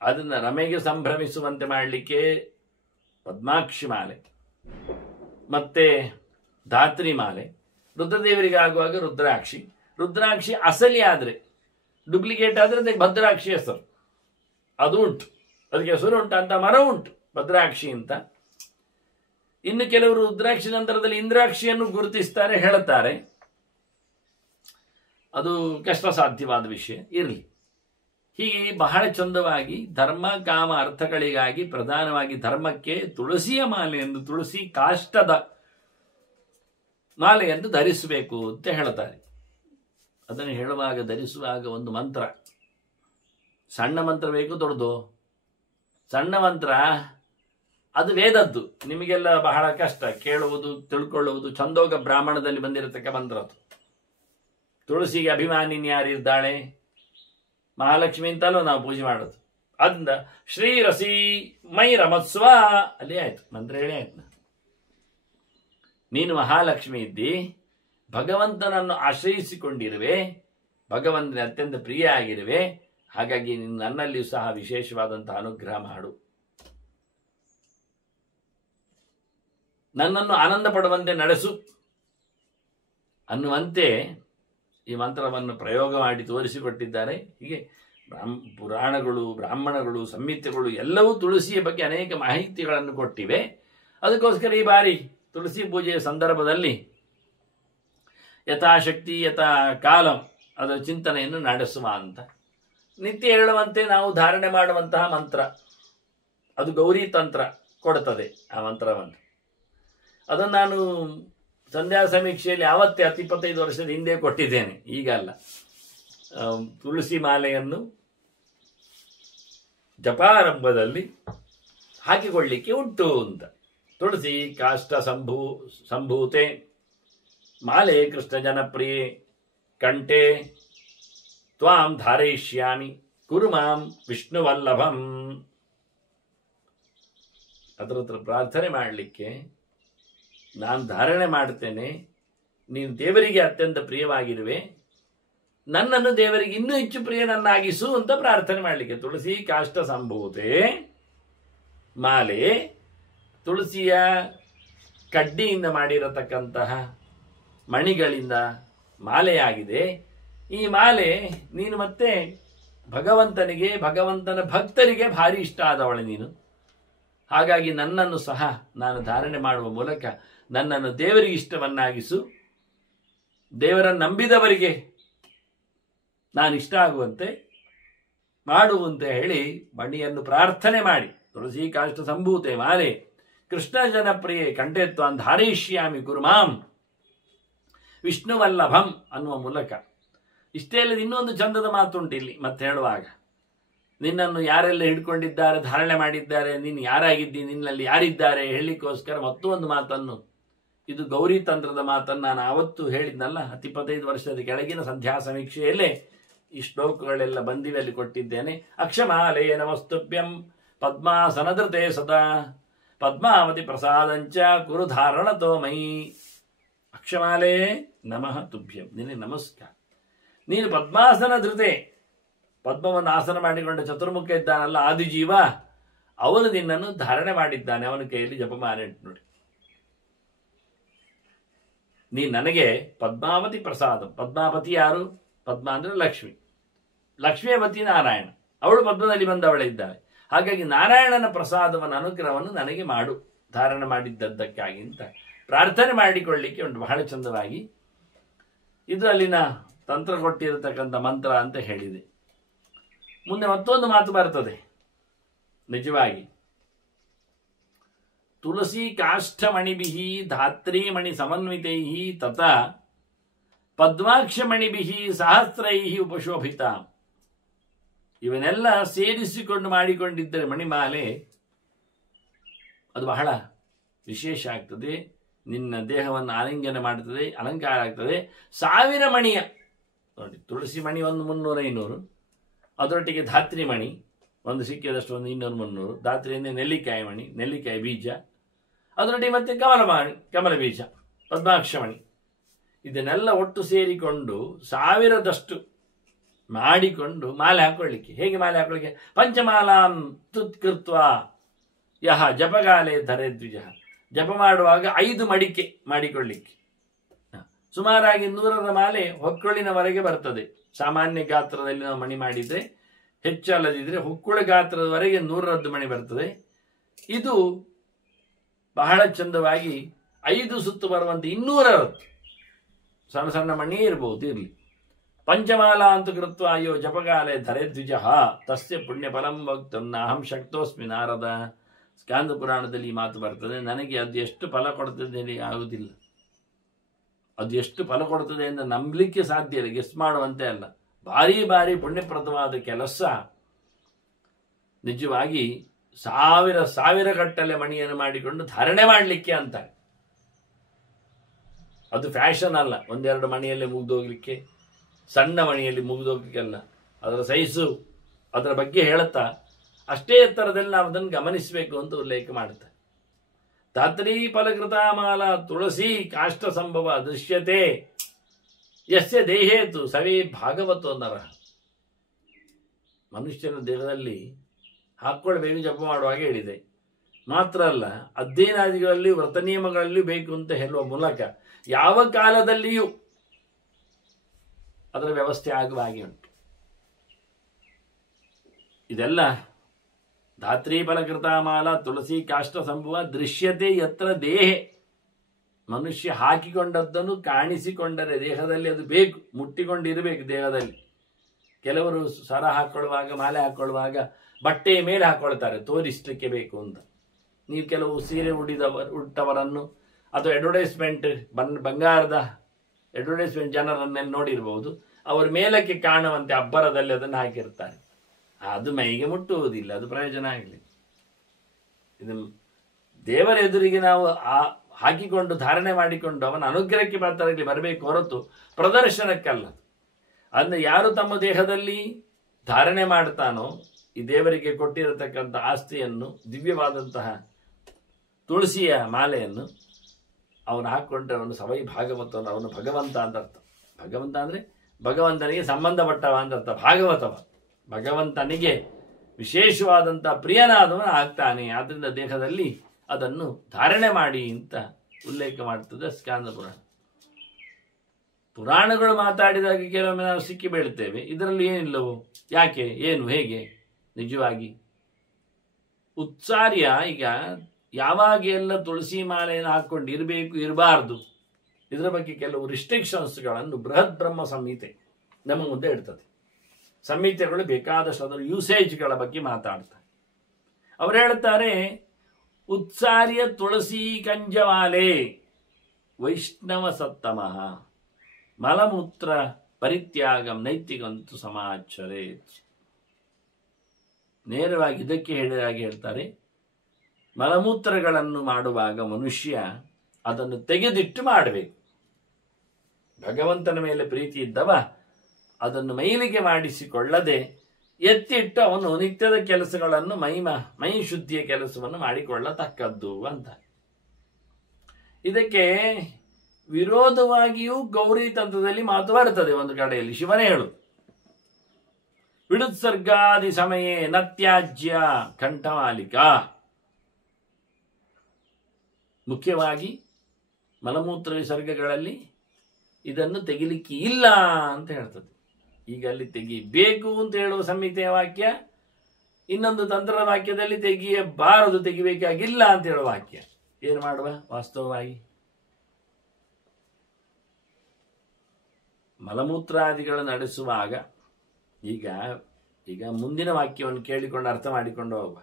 ಅದನ್ನ ರಮೆಗೆ ಸಂಭ್ರಮಿಸುವಂತೆ ಮಾಡಲಿಕ್ಕೆ ಪದ್ಮಾಕ್ಷಿ ಮಾಲೆ, ಮತ್ತೆ ಧಾತ್ರಿ ಮಾಲೆ. ರುದ್ರದೇವರಿಗೆ ಆಗುವಾಗ ರುದ್ರಾಕ್ಷಿ. ರುದ್ರಾಕ್ಷಿ ಅಸಲಿ ಆದ್ರೆ, ಡೂಪ್ಲಿಕೇಟ್ ಆದ್ರೆ ಅದಕ್ಕೆ ಭದ್ರಾಕ್ಷಿ ಹೆಸರು, ಅದು ಉಂಟು, ಅದಕ್ಕೆ ಹೆಸರು ಉಂಟು, ಅಂತ ಮರ ಉಂಟು ಭದ್ರಾಕ್ಷಿ ಅಂತ. ಇನ್ನು ಕೆಲವರು ರುದ್ರಾಕ್ಷಿ ನಂತರದಲ್ಲಿ ಇಂದ್ರಾಕ್ಷಿಯನ್ನು ಗುರುತಿಸ್ತಾರೆ, ಹೇಳುತ್ತಾರೆ. ಅದು ಕಷ್ಟ ಸಾಧ್ಯವಾದ ವಿಷಯ, ಇರಲಿ. ಹೀಗೆ ಬಹಳ ಚಂದವಾಗಿ ಧರ್ಮ ಕಾಮ ಅರ್ಥಗಳಿಗಾಗಿ ಪ್ರಧಾನವಾಗಿ ಧರ್ಮಕ್ಕೆ ತುಳಸಿಯ ಮಾಲೆಯನ್ನು, ತುಳಸಿ ಕಾಷ್ಟದ ಮಾಲೆಯನ್ನು ಧರಿಸಬೇಕು ಅಂತ ಹೇಳ್ತಾರೆ. ಅದನ್ನು ಹೇಳುವಾಗ ಧರಿಸುವಾಗ ಒಂದು ಮಂತ್ರ ಸಣ್ಣ ಮಂತ್ರ ಬೇಕು ದೊಡ್ಡದು? ಸಣ್ಣ ಮಂತ್ರ ಅದು ವೇದದ್ದು, ನಿಮಗೆಲ್ಲ ಬಹಳ ಕಷ್ಟ ಕೇಳುವುದು ತಿಳ್ಕೊಳ್ಳುವುದು. ಛಂದೋಗ ಬ್ರಾಹ್ಮಣದಲ್ಲಿ ಬಂದಿರತಕ್ಕ ಮಂತ್ರ ಅದು. ತುಳಸಿಗೆ ಅಭಿಮಾನಿನಿ ಯಾರಿದ್ದಾಳೆ? ಮಹಾಲಕ್ಷ್ಮಿ ಅಂತಲೂ ನಾವು ಪೂಜೆ ಮಾಡೋದು. ಅಂದ ಶ್ರೀರಸಿ ಮೈ ರಮತ್ಸ್ವ, ಅಲ್ಲಿ ಆಯ್ತು, ಮಂತ್ರ ಹೇಳಿ ಆಯ್ತು. ನೀನು ಮಹಾಲಕ್ಷ್ಮಿ ಇದ್ದಿ, ಭಗವಂತನನ್ನು ಆಶ್ರಯಿಸಿಕೊಂಡಿರುವೆ, ಭಗವಂತನ ಅತ್ಯಂತ ಪ್ರಿಯ ಆಗಿರುವೆ. ಹಾಗಾಗಿ ನೀನು ನನ್ನಲ್ಲಿಯೂ ಸಹ ವಿಶೇಷವಾದಂತಹ ಅನುಗ್ರಹ ಮಾಡು, ನನ್ನನ್ನು ಆನಂದ ಪಡುವಂತೆ ನಡೆಸು ಅನ್ನುವಂತೆ ಈ ಮಂತ್ರವನ್ನು ಪ್ರಯೋಗ ಮಾಡಿ ತೋರಿಸಿಕೊಟ್ಟಿದ್ದಾರೆ. ಹೀಗೆ ಪುರಾಣಗಳು, ಬ್ರಾಹ್ಮಣಗಳು, ಸಂಹಿತೆಗಳು ಎಲ್ಲವೂ ತುಳಸಿಯ ಬಗ್ಗೆ ಅನೇಕ ಮಾಹಿತಿಗಳನ್ನು ಕೊಟ್ಟಿವೆ. ಅದಕ್ಕೋಸ್ಕರ ಈ ಬಾರಿ ತುಳಸಿ ಪೂಜೆಯ ಸಂದರ್ಭದಲ್ಲಿ ಯಥಾಶಕ್ತಿ ಯಥಾ ಕಾಲಂ ಅದರ ಚಿಂತನೆಯನ್ನು ನಡೆಸುವ ಅಂತ. ನಿತ್ಯ ಹೇಳುವಂತೆ ನಾವು ಧಾರಣೆ ಮಾಡುವಂತಹ ಮಂತ್ರ ಅದು ಗೌರಿ ತಂತ್ರ ಕೊಡುತ್ತದೆ. ಆ ಮಂತ್ರವನ್ನು ಅದನ್ನು ನಾನು ಸಂಧ್ಯಾ ಸಮೀಕ್ಷೆಯಲ್ಲಿ ಆವತ್ತೇ 25 ವರ್ಷದ ಹಿಂದೆ ಕೊಟ್ಟಿದ್ದೇನೆ, ಈಗ ಅಲ್ಲ. ತುಳಸಿ ಮಾಲೆಯನ್ನು ಜಪಾರಂಭದಲ್ಲಿ ಹಾಕಿಕೊಳ್ಳಿಕ್ಕೆ ಉಂಟು ಅಂತ. ತುಳಸಿ ಕಾಷ್ಟ ಸಂಭೂತೆ ಮಾಲೆ ಕೃಷ್ಣ ಜನಪ್ರಿಯೆ ಕಂಠೆ ತ್ವಾಂ ಧಾರಯಿಷ್ಯಾಮಿ ಕುರು ಮಾಂ ವಿಷ್ಣುವಲ್ಲಭಂ. ಅದರ ಹತ್ರ ಪ್ರಾರ್ಥನೆ ಮಾಡಲಿಕ್ಕೆ ನಾನು ಧಾರಣೆ ಮಾಡ್ತೇನೆ, ನೀನು ದೇವರಿಗೆ ಅತ್ಯಂತ ಪ್ರಿಯವಾಗಿರುವೆ, ನನ್ನನ್ನು ದೇವರಿಗೆ ಇನ್ನೂ ಹೆಚ್ಚು ಪ್ರಿಯನನ್ನಾಗಿಸು ಅಂತ ಪ್ರಾರ್ಥನೆ ಮಾಡಲಿಕ್ಕೆ. ತುಳಸಿ ಕಾಷ್ಟ ಸಂಭೂತೆ ಮಾಲೆ, ತುಳಸಿಯ ಕಡ್ಡಿಯಿಂದ ಮಾಡಿರತಕ್ಕಂತಹ ಮಣಿಗಳಿಂದ ಮಾಲೆಯಾಗಿದೆ. ಈ ಮಾಲೆ ನೀನು ಮತ್ತೆ ಭಗವಂತನಿಗೆ, ಭಗವಂತನ ಭಕ್ತರಿಗೆ ಭಾರಿ ಇಷ್ಟ ಆದವಳೆ ನೀನು. ಹಾಗಾಗಿ ನನ್ನನ್ನು ಸಹ ನಾನು ಧಾರಣೆ ಮಾಡುವ ಮೂಲಕ ನನ್ನನ್ನು ದೇವರಿಗೆ ಇಷ್ಟವನ್ನಾಗಿಸು, ದೇವರನ್ನು ನಂಬಿದವರಿಗೆ ನಾನು ಇಷ್ಟ ಆಗುವಂತೆ ಮಾಡುವಂತೆ ಹೇಳಿ ಮಣಿಯನ್ನು ಪ್ರಾರ್ಥನೆ ಮಾಡಿ ತುಳಸಿ ಕಾಷ್ಟ ಸಂಭೂತೆ ಮಾಲೆ ಕೃಷ್ಣ ಜನಪ್ರಿಯೆ ಕಂಠೇತ್ವಾನ್ ಧಾರಯಿಷ್ಯಾಮಿ ಕುರುಮಾಂ ವಿಷ್ಣುವಲ್ಲಭಂ ಅನ್ನುವ ಮೂಲಕ. ಇಷ್ಟೇ ಅಲ್ಲದೆ ಇನ್ನೊಂದು ಚಂದದ ಮಾತುಂಟು ಇಲ್ಲಿ ಮತ್ತೆ ಹೇಳುವಾಗ. ನಿನ್ನನ್ನು ಯಾರೆಲ್ಲ ಹಿಡ್ಕೊಂಡಿದ್ದಾರೆ, ಧಾರಣೆ ಮಾಡಿದ್ದಾರೆ, ನೀನು ಯಾರಾಗಿದ್ದಿ, ನಿನ್ನಲ್ಲಿ ಯಾರಿದ್ದಾರೆ ಹೇಳಲಿಕ್ಕೋಸ್ಕರ ಮತ್ತೊಂದು ಮಾತನ್ನು, ಇದು ಗೌರಿ ತಂತ್ರದ ಮಾತನ್ನು ನಾನು ಆವತ್ತು ಹೇಳಿದ್ನಲ್ಲ, 25 ವರ್ಷದ ಕೆಳಗಿನ ಸಂಧ್ಯಾ ಸಮೀಕ್ಷೆಯಲ್ಲೇ ಈ ಶ್ಲೋಕಗಳೆಲ್ಲ ಬಂದಿವೆ, ಅಲ್ಲಿ ಕೊಟ್ಟಿದ್ದೇನೆ. ಅಕ್ಷಮಾಲೇ ನಮಸ್ತುಭ್ಯಂ ಪದ್ಮಾಸನಧೃತೆ ಸದಾ ಪದ್ಮಾವತಿ ಪ್ರಸಾದಂಚ ಕುರು ಧಾರಣತೋ ಮಯಿ. ಅಕ್ಷಮಾಲೇ ನಮಃ ತುಭ್ಯಂ, ನಿನಗೆ ನಮಸ್ಕಾರ. ನೀನು ಪದ್ಮಾಸನ ಧೃತೆ, ಪದ್ಮವನ್ನು ಆಸನ ಮಾಡಿಕೊಂಡ ಚತುರ್ಮುಖ ಇದ್ದಾನಲ್ಲ ಆದಿಜೀವ, ಅವನು ನಿನ್ನನ್ನು ಧಾರಣೆ ಮಾಡಿದ್ದಾನೆ, ಅವನ ಕೈಯಲ್ಲಿ ಜಪಮಾಲೆ ನೋಡಿ. ನೀ ನನಗೆ ಪದ್ಮಾವತಿ ಪ್ರಸಾದ, ಪದ್ಮಾವತಿ ಯಾರು? ಪದ್ಮ ಅಂದ್ರೆ ಲಕ್ಷ್ಮಿ, ಲಕ್ಷ್ಮಿಯ ಪತಿ ನಾರಾಯಣ, ಅವಳು ಪದ್ಮದಲ್ಲಿ ಬಂದವಳೆ ಇದ್ದಾಳೆ. ಹಾಗಾಗಿ ನಾರಾಯಣನ ಪ್ರಸಾದವನ್ನು, ಅನುಗ್ರಹವನ್ನು ನನಗೆ ಮಾಡು ಧಾರಣೆ ಮಾಡಿದ್ದಕ್ಕಾಗಿ ಅಂತ ಪ್ರಾರ್ಥನೆ ಮಾಡಿಕೊಳ್ಳಿಕ್ಕೆ ಉಂಟು. ಬಹಳ ಚಂದವಾಗಿ ಇದು ಅಲ್ಲಿನ ತಂತ್ರ ಕೊಟ್ಟಿರತಕ್ಕಂಥ ಮಂತ್ರ ಅಂತ ಹೇಳಿದೆ. ಮುಂದೆ ಮತ್ತೊಂದು ಮಾತು ಬರ್ತದೆ ನಿಜವಾಗಿ. ತುಳಸಿ ಕಾಷ್ಠಮಣಿಭಿಹಿ ಧಾತ್ರೀಮಣಿ ಸಮನ್ವಿತೈಹಿ ತಥಾ ಪದ್ಮಾಕ್ಷಮಣಿಭಿಹಿ ಸಹಸ್ರೈಹಿ ಉಪಶೋಭಿತ. ಇವನ್ನೆಲ್ಲ ಸೇರಿಸಿಕೊಂಡು ಮಾಡಿಕೊಂಡಿದ್ದರೆ ಮಣಿಮಾಲೆ ಅದು ಬಹಳ ವಿಶೇಷ ಆಗ್ತದೆ, ನಿನ್ನ ದೇಹವನ್ನು ಆಲಿಂಗನ ಮಾಡುತ್ತದೆ, ಅಲಂಕಾರ ಆಗ್ತದೆ. 1000 ಮಣಿಯ ನೋಡಿ, ತುಳಸಿ ಮಣಿ ಒಂದು 300-500, ಅದರೊಟ್ಟಿಗೆ ಧಾತ್ರಿ ಮಣಿ ಒಂದು ಸಿಕ್ಕಿದಷ್ಟು ಒಂದು 200-300, ಧಾತ್ರಿಯಿಂದ ನೆಲ್ಲಿಕಾಯಿ ಮಣಿ, ನೆಲ್ಲಿಕಾಯಿ ಬೀಜ, ಅದರೊಟ್ಟಿಗೆ ಮತ್ತೆ ಕಮಲ ಬೀಜ, ಪದ್ಮಾಕ್ಷ ಮಣಿ, ಇದನ್ನೆಲ್ಲ ಒಟ್ಟು ಸೇರಿಕೊಂಡು 1000ದಷ್ಟು ಮಾಡಿಕೊಂಡು ಮಾಲೆ ಹಾಕೊಳ್ಳಿಕ್ಕೆ. ಹೇಗೆ ಮಾಲೆ ಹಾಕೊಳ್ಳಿಕ್ಕೆ? ಪಂಚಮಾಲಾಂ ತುತ್ಕೃತ್ವ ಯಹ ಜಪಗಾಲೆ ಧರೆ ದ್ವಿಜ. ಜಪ ಮಾಡುವಾಗ 5 ಮಡಿಕೆ ಮಾಡಿಕೊಳ್ಳಿಕ್ಕೆ. ಸುಮಾರಾಗಿ 100ರ ಮಾಲೆ ಹೊಕ್ಕುಳಿನವರೆಗೆ ಬರ್ತದೆ. ಸಾಮಾನ್ಯ ಗಾತ್ರದಲ್ಲಿ ನಾವು ಮಣಿ ಮಾಡಿದರೆ, ಹೆಚ್ಚಲ್ಲದಿದ್ರೆ ಹೊಕ್ಕುಳ ಗಾತ್ರದವರೆಗೆ 100ರದ್ದು ಮಣಿ ಬರ್ತದೆ. ಇದು ಬಹಳ ಚಂದವಾಗಿ 5 ಸುತ್ತು ಬರುವಂತೆ 200ರದ್ದು ಸಣ್ಣ ಸಣ್ಣ ಮಣಿ ಇರಬಹುದು, ಇರಲಿ. ಪಂಚಮಾಲಾ ಅಂತ ಕೃತ್ವ ಅಯ್ಯೋ ಜಪಗಾಲೆ ಧರೆ ದ್ವಿಜ ತಸ್ಯ ಪುಣ್ಯ ಫಲಂ ವಕ್ತಂ ನಾಹಂ ಶಕ್ತೋಸ್ಮಿ ನಾರದ. ಸ್ಕಾಂದ ಪುರಾಣದಲ್ಲಿ ಈ ಮಾತು ಬರ್ತದೆ. ನನಗೆ ಅದು ಎಷ್ಟು ಫಲ ಕೊಡ್ತದೆ ಆಗುವುದಿಲ್ಲ, ಅದು ಎಷ್ಟು ಫಲ ಕೊಡ್ತದೆ ಎಂದು ನಂಬಲಿಕ್ಕೆ ಸಾಧ್ಯ ಇಲ್ಲ, ಗೆಸ್ ಮಾಡುವಂತೆ ಅಲ್ಲ. ಭಾರಿ ಭಾರಿ ಪುಣ್ಯಪ್ರದವಾದ ಕೆಲಸ ನಿಜವಾಗಿ ಸಾವಿರ ಸಾವಿರ ಗಟ್ಟಲೆ ಮಣಿಯನ್ನು ಮಾಡಿಕೊಂಡು ಧಾರಣೆ ಮಾಡಲಿಕ್ಕೆ ಅಂತಾರೆ. ಅದು ಫ್ಯಾಷನ್ ಅಲ್ಲ, ಒಂದೆರಡು ಮಣಿಯಲ್ಲಿ ಮುಗಿದೋಗ್ಲಿಕ್ಕೆ, ಸಣ್ಣ ಮಣಿಯಲ್ಲಿ ಮುಗಿದೋಗ್ಲಿಕ್ಕೆಲ್ಲ. ಅದರ ಸೈಜು, ಅದರ ಬಗ್ಗೆ ಹೇಳುತ್ತಾ ಅಷ್ಟೇ ಎತ್ತರದಲ್ಲಿ ನಾವು ಅದನ್ನು ಗಮನಿಸಬೇಕು ಅಂತ ಉಲ್ಲೇಖ ಮಾಡುತ್ತೆ. ಧಾತ್ರೀ ಫಲಕೃತಾಮಾಲ ತುಳಸಿ ಕಾಷ್ಟ ಸಂಭವ ದೃಶ್ಯತೆ ಯಸ್ಯ ದೇಹೇತು ಸವೇ ಭಾಗವತೋ ನರಃ. ಮನುಷ್ಯನ ದೇಹದಲ್ಲಿ ಹಾಕ್ಕೊಳ್ಬೇಕು ಜಪ ಮಾಡುವಾಗ ಹೇಳಿದೆ. ಮಾತ್ರ ಅಲ್ಲ, ಅಧ್ಯಯನಾದಿಗಳಲ್ಲಿ ವ್ರತ ನಿಯಮಗಳಲ್ಲಿಯೂ ಬೇಕು ಅಂತ ಹೇಳುವ ಮೂಲಕ ಯಾವ ಕಾಲದಲ್ಲಿಯೂ ಅದರ ವ್ಯವಸ್ಥೆ ಆಗುವ ಹಾಗೆ ಉಂಟು. ಇದೆಲ್ಲ ಧಾತ್ರೀ ಫಲಕೃತಾಮಾಲ ತುಳಸಿ ಕಾಷ್ಟ ಸಂಭವ ದೃಶ್ಯತೆ ಯತ್ರ ದೇಹೆ. ಮನುಷ್ಯ ಹಾಕಿಕೊಂಡದ್ದನ್ನು ಕಾಣಿಸಿಕೊಂಡರೆ ದೇಹದಲ್ಲಿ ಅದು ಬೇಕು, ಮುಟ್ಟಿಕೊಂಡಿರಬೇಕು ದೇಹದಲ್ಲಿ. ಕೆಲವರು ಸರ ಹಾಕೊಳ್ಳುವಾಗ, ಮಾಲೆ ಹಾಕೊಳ್ಳುವಾಗ ಬಟ್ಟೆಯ ಮೇಲೆ ಹಾಕೊಳ್ತಾರೆ ತೋರಿಸಲಿಕ್ಕೆ ಬೇಕು ಅಂತ. ನೀವು ಕೆಲವು ಸೀರೆ ಉಟ್ಟವರನ್ನು ಅಥವಾ ಅಡ್ವರ್ಟೈಸ್ಮೆಂಟ್ ಬಂಗಾರದ ಅಡ್ವರ್ಟೈಸ್ಮೆಂಟ್ ಜನರನ್ನೆಲ್ಲ ನೋಡಿರ್ಬೋದು. ಅವರ ಮೇಲಕ್ಕೆ ಕಾಣುವಂತೆ ಅಬ್ಬರದಲ್ಲಿ ಅದನ್ನು ಹಾಕಿರ್ತಾರೆ. ಅದು ಮೈಗೆ ಮುಟ್ಟುವುದಿಲ್ಲ, ಅದು ಪ್ರಯೋಜನ ಆಗಲಿ. ಇದು ದೇವರ ಎದುರಿಗೆ ನಾವು ಹಾಕಿಕೊಂಡು ಧಾರಣೆ ಮಾಡಿಕೊಂಡು ಅವನ ಅನುಗ್ರಹಕ್ಕೆ ಪಾತ್ರರಾಗಲಿ ಬರಬೇಕು ಹೊರತು ಪ್ರದರ್ಶನಕ್ಕಲ್ಲ. ಅಂದರೆ ಯಾರು ತಮ್ಮ ದೇಹದಲ್ಲಿ ಧಾರಣೆ ಮಾಡ್ತಾನೋ ಈ ದೇವರಿಗೆ ಕೊಟ್ಟಿರತಕ್ಕಂಥ ಆಸ್ತಿಯನ್ನು, ದಿವ್ಯವಾದಂತಹ ತುಳಸಿಯ ಮಾಲೆಯನ್ನು ಅವನು ಹಾಕ್ಕೊಂಡ್ರೆ ಅವನು ಸವೈ ಭಾಗವತವನ್ನು, ಅವನು ಭಗವಂತ ಅಂತ ಅರ್ಥ. ಭಗವಂತ ಅಂದರೆ ಭಗವಂತನಿಗೆ ಸಂಬಂಧಪಟ್ಟವ ಅಂತ ಅರ್ಥ. ಭಾಗವತವ ಭಗವಂತನಿಗೆ ವಿಶೇಷವಾದಂಥ ಪ್ರಿಯನಾದವನು ಆಗ್ತಾನೆ. ಆದ್ದರಿಂದ ದೇಹದಲ್ಲಿ ಅದನ್ನು ಧಾರಣೆ ಮಾಡಿ ಅಂತ ಉಲ್ಲೇಖ ಮಾಡ್ತದೆ ಸ್ಕಾಂದ ಪುರಾಣ. ಪುರಾಣಗಳು ಮಾತಾಡಿದಾಗ ಕೆಲವೊಮ್ಮೆ ನಾವು ಸಿಕ್ಕಿ ಬೀಳ್ತೇವೆ, ಇದರಲ್ಲಿ ಏನಿಲ್ಲವೋ, ಯಾಕೆ, ಏನು, ಹೇಗೆ. ನಿಜವಾಗಿ ಉತ್ಸಾರ್ಯ ಈಗ ಯಾವಾಗ ಎಲ್ಲ ತುಳಸಿ ಮಾಲೆಯನ್ನು ಹಾಕ್ಕೊಂಡು ಇರಬೇಕು, ಇರಬಾರ್ದು, ಇದರ ಬಗ್ಗೆ ಕೆಲವು ರಿಸ್ಟ್ರಿಕ್ಷನ್ಸ್ಗಳನ್ನು ಬೃಹತ್ ಬ್ರಹ್ಮ ಸಂಹಿತೆ ನಮ್ಮ ಮುಂದೆ ಇಡ್ತದೆ. ಸಂಹಿತೆಗಳು ಬೇಕಾದಷ್ಟು ಅದರ ಯೂಸೇಜ್ಗಳ ಬಗ್ಗೆ ಮಾತಾಡ್ತಾರೆ. ಅವರು ಹೇಳ್ತಾರೆ, ಉತ್ಸಾರ್ಯ ತುಳಸಿ ಕಂಜಮಾಲೆ ವೈಷ್ಣವ ಸತ್ತಮಃ ಮಲಮೂತ್ರ ಪರಿತ್ಯಾಗಂ ನೈತಿಕಂತು ಸಮಾಚರೇ. ನೇರವಾಗಿ ಇದಕ್ಕೆ ಹೇಳಿದಾಗೆ ಹೇಳ್ತಾರೆ, ಮಲಮೂತ್ರಗಳನ್ನು ಮಾಡುವಾಗ ಮನುಷ್ಯ ಅದನ್ನು ತೆಗೆದಿಟ್ಟು ಮಾಡಬೇಕು. ಭಗವಂತನ ಮೇಲೆ ಪ್ರೀತಿ ಇದ್ದವ ಅದನ್ನು ಮೈಲಿಗೆ ಮಾಡಿಸಿಕೊಳ್ಳದೆ ಎತ್ತಿಟ್ಟು ಅವನು ನಿತ್ಯದ ಕೆಲಸಗಳನ್ನು ಮೈ ಶುದ್ಧಿಯ ಕೆಲಸವನ್ನು ಮಾಡಿಕೊಳ್ಳತಕ್ಕದ್ದು ಅಂತ. ಇದಕ್ಕೆ ವಿರೋಧವಾಗಿಯೂ ಗೌರಿ ತಂತ್ರದಲ್ಲಿ ಮಾತು ಬರ್ತದೆ. ಒಂದು ಕಡೆಯಲ್ಲಿ ಶಿವನೇ ಹೇಳು, ವಿಡುತ್ಸರ್ಗಾದಿ ಸಮಯೇ ನತ್ಯಾಜ್ಯ ಕಂಠಮಾಲಿಕಾ. ಮುಖ್ಯವಾಗಿ ಮಲಮೂತ್ರ ವಿಸರ್ಗಗಳಲ್ಲಿ ಇದನ್ನು ತೆಗಿಲಿಕ್ಕೆ ಇಲ್ಲ ಅಂತ ಹೇಳ್ತದೆ. ಈಗ ಅಲ್ಲಿ ತೆಗಿಬೇಕು ಅಂತ ಹೇಳುವ ಸಂಹಿತೆಯ ವಾಕ್ಯ, ಇನ್ನೊಂದು ತಂತ್ರದ ವಾಕ್ಯದಲ್ಲಿ ತೆಗಿಯಬಾರದು, ತೆಗಿಬೇಕಾಗಿಲ್ಲ ಅಂತ ಹೇಳುವ ವಾಕ್ಯ. ಏನು ಮಾಡುವ ವಾಸ್ತವವಾಗಿ? ಮಲಮೂತ್ರಾದಿಗಳು ನಡೆಸುವಾಗ ಈಗ ಮುಂದಿನ ವಾಕ್ಯವನ್ನು ಕೇಳಿಕೊಂಡು ಅರ್ಥ ಮಾಡಿಕೊಂಡು ಹೋಗುವ.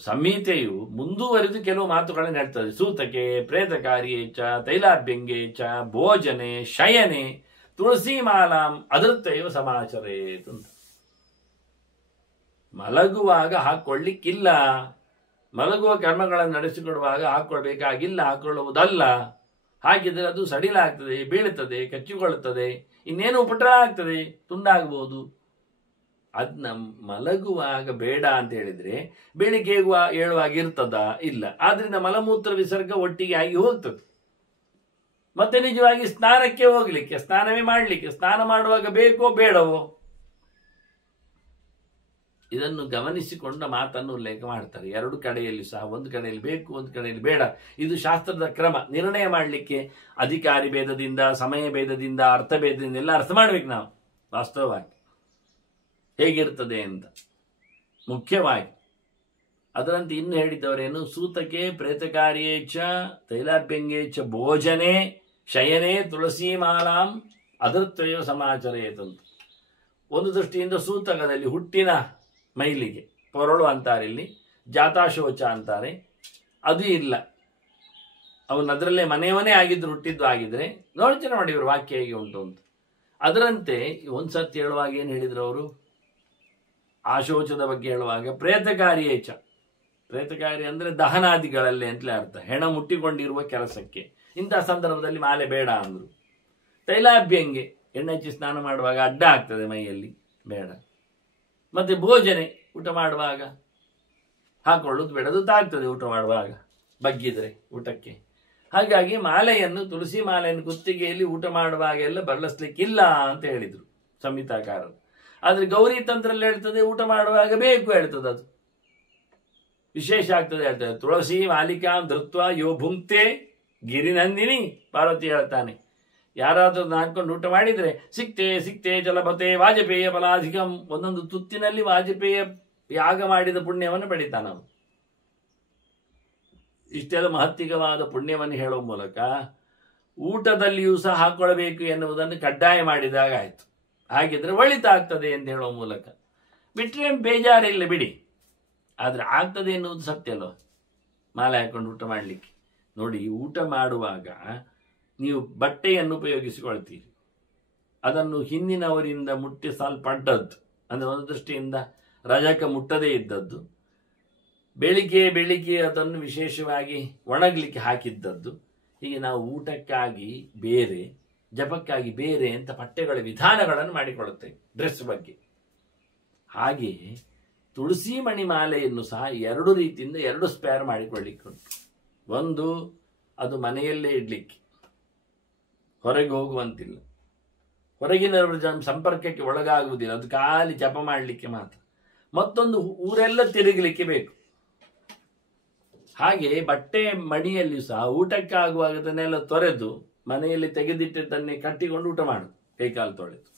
ಸಂಹಿತೆಯು ಮುಂದುವರೆದು ಕೆಲವು ಮಾತುಗಳನ್ನು ಹೇಳ್ತದೆ. ಸೂತಕೆ ಪ್ರೇತಕಾರಿಯೇ ಚ ತೈಲಾಭ್ಯಂಗೆ ಚ ಭೋಜನೆ ಶಯನೆ ತುಳಸಿ ಮಾಲಾಂ ಅದೃತ್ವೈವ ಸಮಾಚರೇತ್ ಅಂತ. ಮಲಗುವಾಗ ಹಾಕೊಳ್ಳಿಕ್ಕಿಲ್ಲ, ಮಲಗುವ ಕರ್ಮಗಳನ್ನು ನಡೆಸಿಕೊಡುವಾಗ ಹಾಕೊಳ್ಬೇಕಾಗಿಲ್ಲ, ಹಾಕೊಳ್ಳುವುದಲ್ಲ. ಹಾಗಿದ್ರೆ ಅದು ಸಡಿಲಾಗ್ತದೆ, ಬೀಳುತ್ತದೆ, ಕಚ್ಚಿಕೊಳ್ಳುತ್ತದೆ, ಇನ್ನೇನು ಉಪಟಳ ಆಗ್ತದೆ, ತುಂಡಾಗಬಹುದು. ಅದನ್ನ ಮಲಗುವಾಗ ಬೇಡ ಅಂತ ಹೇಳಿದ್ರೆ ಬೆಳಿಗ್ಗೆ ಏಳುವಾಗ ಇರ್ತದ? ಇಲ್ಲ. ಆದ್ರಿಂದ ಮಲಮೂತ್ರ ವಿಸರ್ಗ ಒಟ್ಟಿಗೆ ಆಗಿ ಹೋಗ್ತದೆ. ಮತ್ತೆ ನಿಜವಾಗಿ ಸ್ನಾನಕ್ಕೆ ಹೋಗ್ಲಿಕ್ಕೆ, ಸ್ನಾನವೇ ಮಾಡಲಿಕ್ಕೆ, ಸ್ನಾನ ಮಾಡುವಾಗ ಬೇಕೋ ಬೇಡವೋ, ಇದನ್ನು ಗಮನಿಸಿಕೊಂಡ ಮಾತನ್ನು ಉಲ್ಲೇಖ ಮಾಡ್ತಾರೆ. ಎರಡು ಕಡೆಯಲ್ಲಿ ಸಹ, ಒಂದು ಕಡೆಯಲ್ಲಿ ಬೇಕು, ಒಂದು ಕಡೆಯಲ್ಲಿ ಬೇಡ. ಇದು ಶಾಸ್ತ್ರದ ಕ್ರಮ. ನಿರ್ಣಯ ಮಾಡಲಿಕ್ಕೆ ಅಧಿಕಾರಿ ಭೇದದಿಂದ, ಸಮಯ ಭೇದದಿಂದ, ಅರ್ಥ ಭೇದದಿಂದ ಎಲ್ಲ ಅರ್ಥ ಮಾಡ್ಬೇಕು ನಾವು ವಾಸ್ತವವಾಗಿ ಹೇಗಿರ್ತದೆ ಅಂತ. ಮುಖ್ಯವಾಗಿ ಅದರಂತೆ ಇನ್ನು ಹೇಳಿದವರೇನು, ಸೂತಕೆ ಪ್ರೇತಕಾರಿಯೇ ಚ ತೈಲಾಭ್ಯಂಗೇ ಚ ಭೋಜನೆ ಶಯನೆ ತುಳಸಿ ಮಾಲಾಂ ಅದೃತ್ವೈವ ಸಮಾಚರೇತ್ ಅಂತ. ಒಂದು ದೃಷ್ಟಿಯಿಂದ ಸೂತಕದಲ್ಲಿ ಹುಟ್ಟಿನ ಮೈಲಿಗೆ ಪೊರಳು ಅಂತಾರೆ, ಇಲ್ಲಿ ಜಾತಾಶೋಚ ಅಂತಾರೆ, ಅದು ಇಲ್ಲ. ಅವನು ಅದರಲ್ಲೇ ಮನೆಯವನೇ ಆಗಿದ್ದು, ಹುಟ್ಟಿದ್ದು ಆಗಿದ್ರೆ ನೋಡ್ತೇನೆ ನೋಡಿ ಇವರು ವಾಕ್ಯ ಹೇಗೆ ಉಂಟು ಅಂತ. ಅದರಂತೆ ಒಂದ್ಸತಿ ಹೇಳುವಾಗ ಏನು ಹೇಳಿದ್ರು ಅವರು, ಆಶೋಚದ ಬಗ್ಗೆ ಹೇಳುವಾಗ ಪ್ರೇತಕಾರಿ ಏಚ, ಪ್ರೇತಕಾರಿ ಅಂದರೆ ದಹನಾದಿಗಳಲ್ಲಿ ಅಂತಲೇ ಅರ್ಥ, ಹೆಣ ಮುಟ್ಟಿಕೊಂಡಿರುವ ಕೆಲಸಕ್ಕೆ. ಇಂತಹ ಸಂದರ್ಭದಲ್ಲಿ ಮಾಲೆ ಬೇಡ ಅಂದರು. ತೈಲಾಭ್ಯಂಗೆ, ಎಣ್ಣೆ ಹಚ್ಚಿ ಸ್ನಾನ ಮಾಡುವಾಗ ಅಡ್ಡ ಆಗ್ತದೆ ಮೈಯಲ್ಲಿ, ಬೇಡ. ಮತ್ತೆ ಭೋಜನೆ, ಊಟ ಮಾಡುವಾಗ ಹಾಕೊಳ್ಳೋದು ಬೇಡ, ಅದು ತಾಗ್ತದೆ ಊಟ ಮಾಡುವಾಗ ಬಗ್ಗಿದ್ರೆ ಊಟಕ್ಕೆ. ಹಾಗಾಗಿ ಮಾಲೆಯನ್ನು, ತುಳಸಿ ಮಾಲೆಯನ್ನು ಕುತ್ತಿಗೆಯಲ್ಲಿ ಊಟ ಮಾಡುವಾಗೆಲ್ಲ ಬಳಸಲಿಕ್ಕಿಲ್ಲ ಅಂತ ಹೇಳಿದರು ಸಂಹಿತಾಕಾರರು. ಆದರೆ ಗೌರಿ ತಂತ್ರದಲ್ಲಿ ಹೇಳ್ತದೆ ಊಟ ಮಾಡುವಾಗ ಬೇಕು ಹೇಳ್ತದೆ, ಅದು ವಿಶೇಷ ಆಗ್ತದೆ ಹೇಳ್ತದೆ. ತುಳಸಿ ಮಾಲಿಕಾ ಧೃತ್ವ ಯೋ ಭುಂಕ್ತೆ ಗಿರಿನಂದಿನಿ, ಪಾರ್ವತಿ ಹೇಳ್ತಾನೆ. ಯಾರಾದರೂ ಹಾಕೊಂಡು ಊಟ ಮಾಡಿದರೆ ಸಿಕ್ತೆ ಜಲಪತೆ ವಾಜಪೇಯ ಫಲಾಧಿಕಂ, ಒಂದೊಂದು ತುತ್ತಿನಲ್ಲಿ ವಾಜಪೇಯ ಯಾಗ ಮಾಡಿದ ಪುಣ್ಯವನ್ನು ಪಡಿತಾನ. ಇಷ್ಟೆಲ್ಲ ಮಹತ್ತಿಕವಾದ ಪುಣ್ಯವನ್ನು ಹೇಳುವ ಮೂಲಕ ಊಟದಲ್ಲಿಯೂ ಸಹ ಹಾಕೊಳ್ಬೇಕು ಎನ್ನುವುದನ್ನು ಕಡ್ಡಾಯ ಮಾಡಿದಾಗ ಆಯಿತು. ಹಾಗಿದ್ರೆ ಒಳಿತಾಗ್ತದೆ ಎಂದು ಹೇಳುವ ಮೂಲಕ ಬಿಟ್ಟರೆ ಬೇಜಾರಿಲ್ಲ ಬಿಡಿ. ಆದರೆ ಆಗ್ತದೆ ಎನ್ನುವುದು ಸತ್ಯ ಅಲ್ವ, ಮಾಲೆ ಹಾಕೊಂಡು ಊಟ ಮಾಡಲಿಕ್ಕೆ. ನೋಡಿ, ಊಟ ಮಾಡುವಾಗ ನೀವು ಬಟ್ಟೆಯನ್ನು ಉಪಯೋಗಿಸಿಕೊಳ್ತೀರಿ, ಅದನ್ನು ಹಿಂದಿನವರಿಂದ ಮುಟ್ಟಿಸಲ್ಪಟ್ಟದ್ದು, ಅಂದರೆ ಒಂದು ದೃಷ್ಟಿಯಿಂದ ರಜಕ ಮುಟ್ಟದೇ ಇದ್ದದ್ದು, ಬೆಳಿಗ್ಗೆ ಅದನ್ನು ವಿಶೇಷವಾಗಿ ಒಣಗಲಿಕ್ಕೆ ಹಾಕಿದ್ದದ್ದು. ಹೀಗೆ ನಾವು ಊಟಕ್ಕಾಗಿ ಬೇರೆ, ಜಪಕ್ಕಾಗಿ ಬೇರೆ ಅಂತ ಪಟ್ಟೆಗಳ ವಿಧಾನಗಳನ್ನು ಮಾಡಿಕೊಳ್ಳುತ್ತೇವೆ ಡ್ರೆಸ್ ಬಗ್ಗೆ. ಹಾಗೆಯೇ ತುಳಸಿ ಮಣಿ ಮಾಲೆಯನ್ನು ಸಹ ಎರಡು ರೀತಿಯಿಂದ ಎರಡು ಸ್ಪೇರ್ ಮಾಡಿಕೊಳ್ಳಿಕ್ಕೆ ಉಂಟು. ಒಂದು, ಅದು ಮನೆಯಲ್ಲೇ ಇಡಲಿಕ್ಕೆ, ಹೊರಗೆ ಹೋಗುವಂತಿಲ್ಲ, ಹೊರಗಿನವರ ಸಂಪರ್ಕಕ್ಕೆ ಒಳಗಾಗುವುದಿಲ್ಲ, ಅದು ಖಾಲಿ ಜಪ ಮಾಡಲಿಕ್ಕೆ ಮಾತ್ರ. ಮತ್ತೊಂದು, ಊರೆಲ್ಲ ತಿರುಗಲಿಕ್ಕೆ ಬೇಕು. ಹಾಗೆ ಬಟ್ಟೆ ಮಡಿಯಲ್ಲಿ ಸಹ ಊಟಕ್ಕಾಗುವಾಗ ಅದನ್ನೆಲ್ಲ ತೊರೆದು ಮನೆಯಲ್ಲಿ ತೆಗೆದಿಟ್ಟದನ್ನೇ ಕಟ್ಟಿಕೊಂಡು ಊಟ ಮಾಡು, ಕೈಕಾಲು ತೊಳೆದು.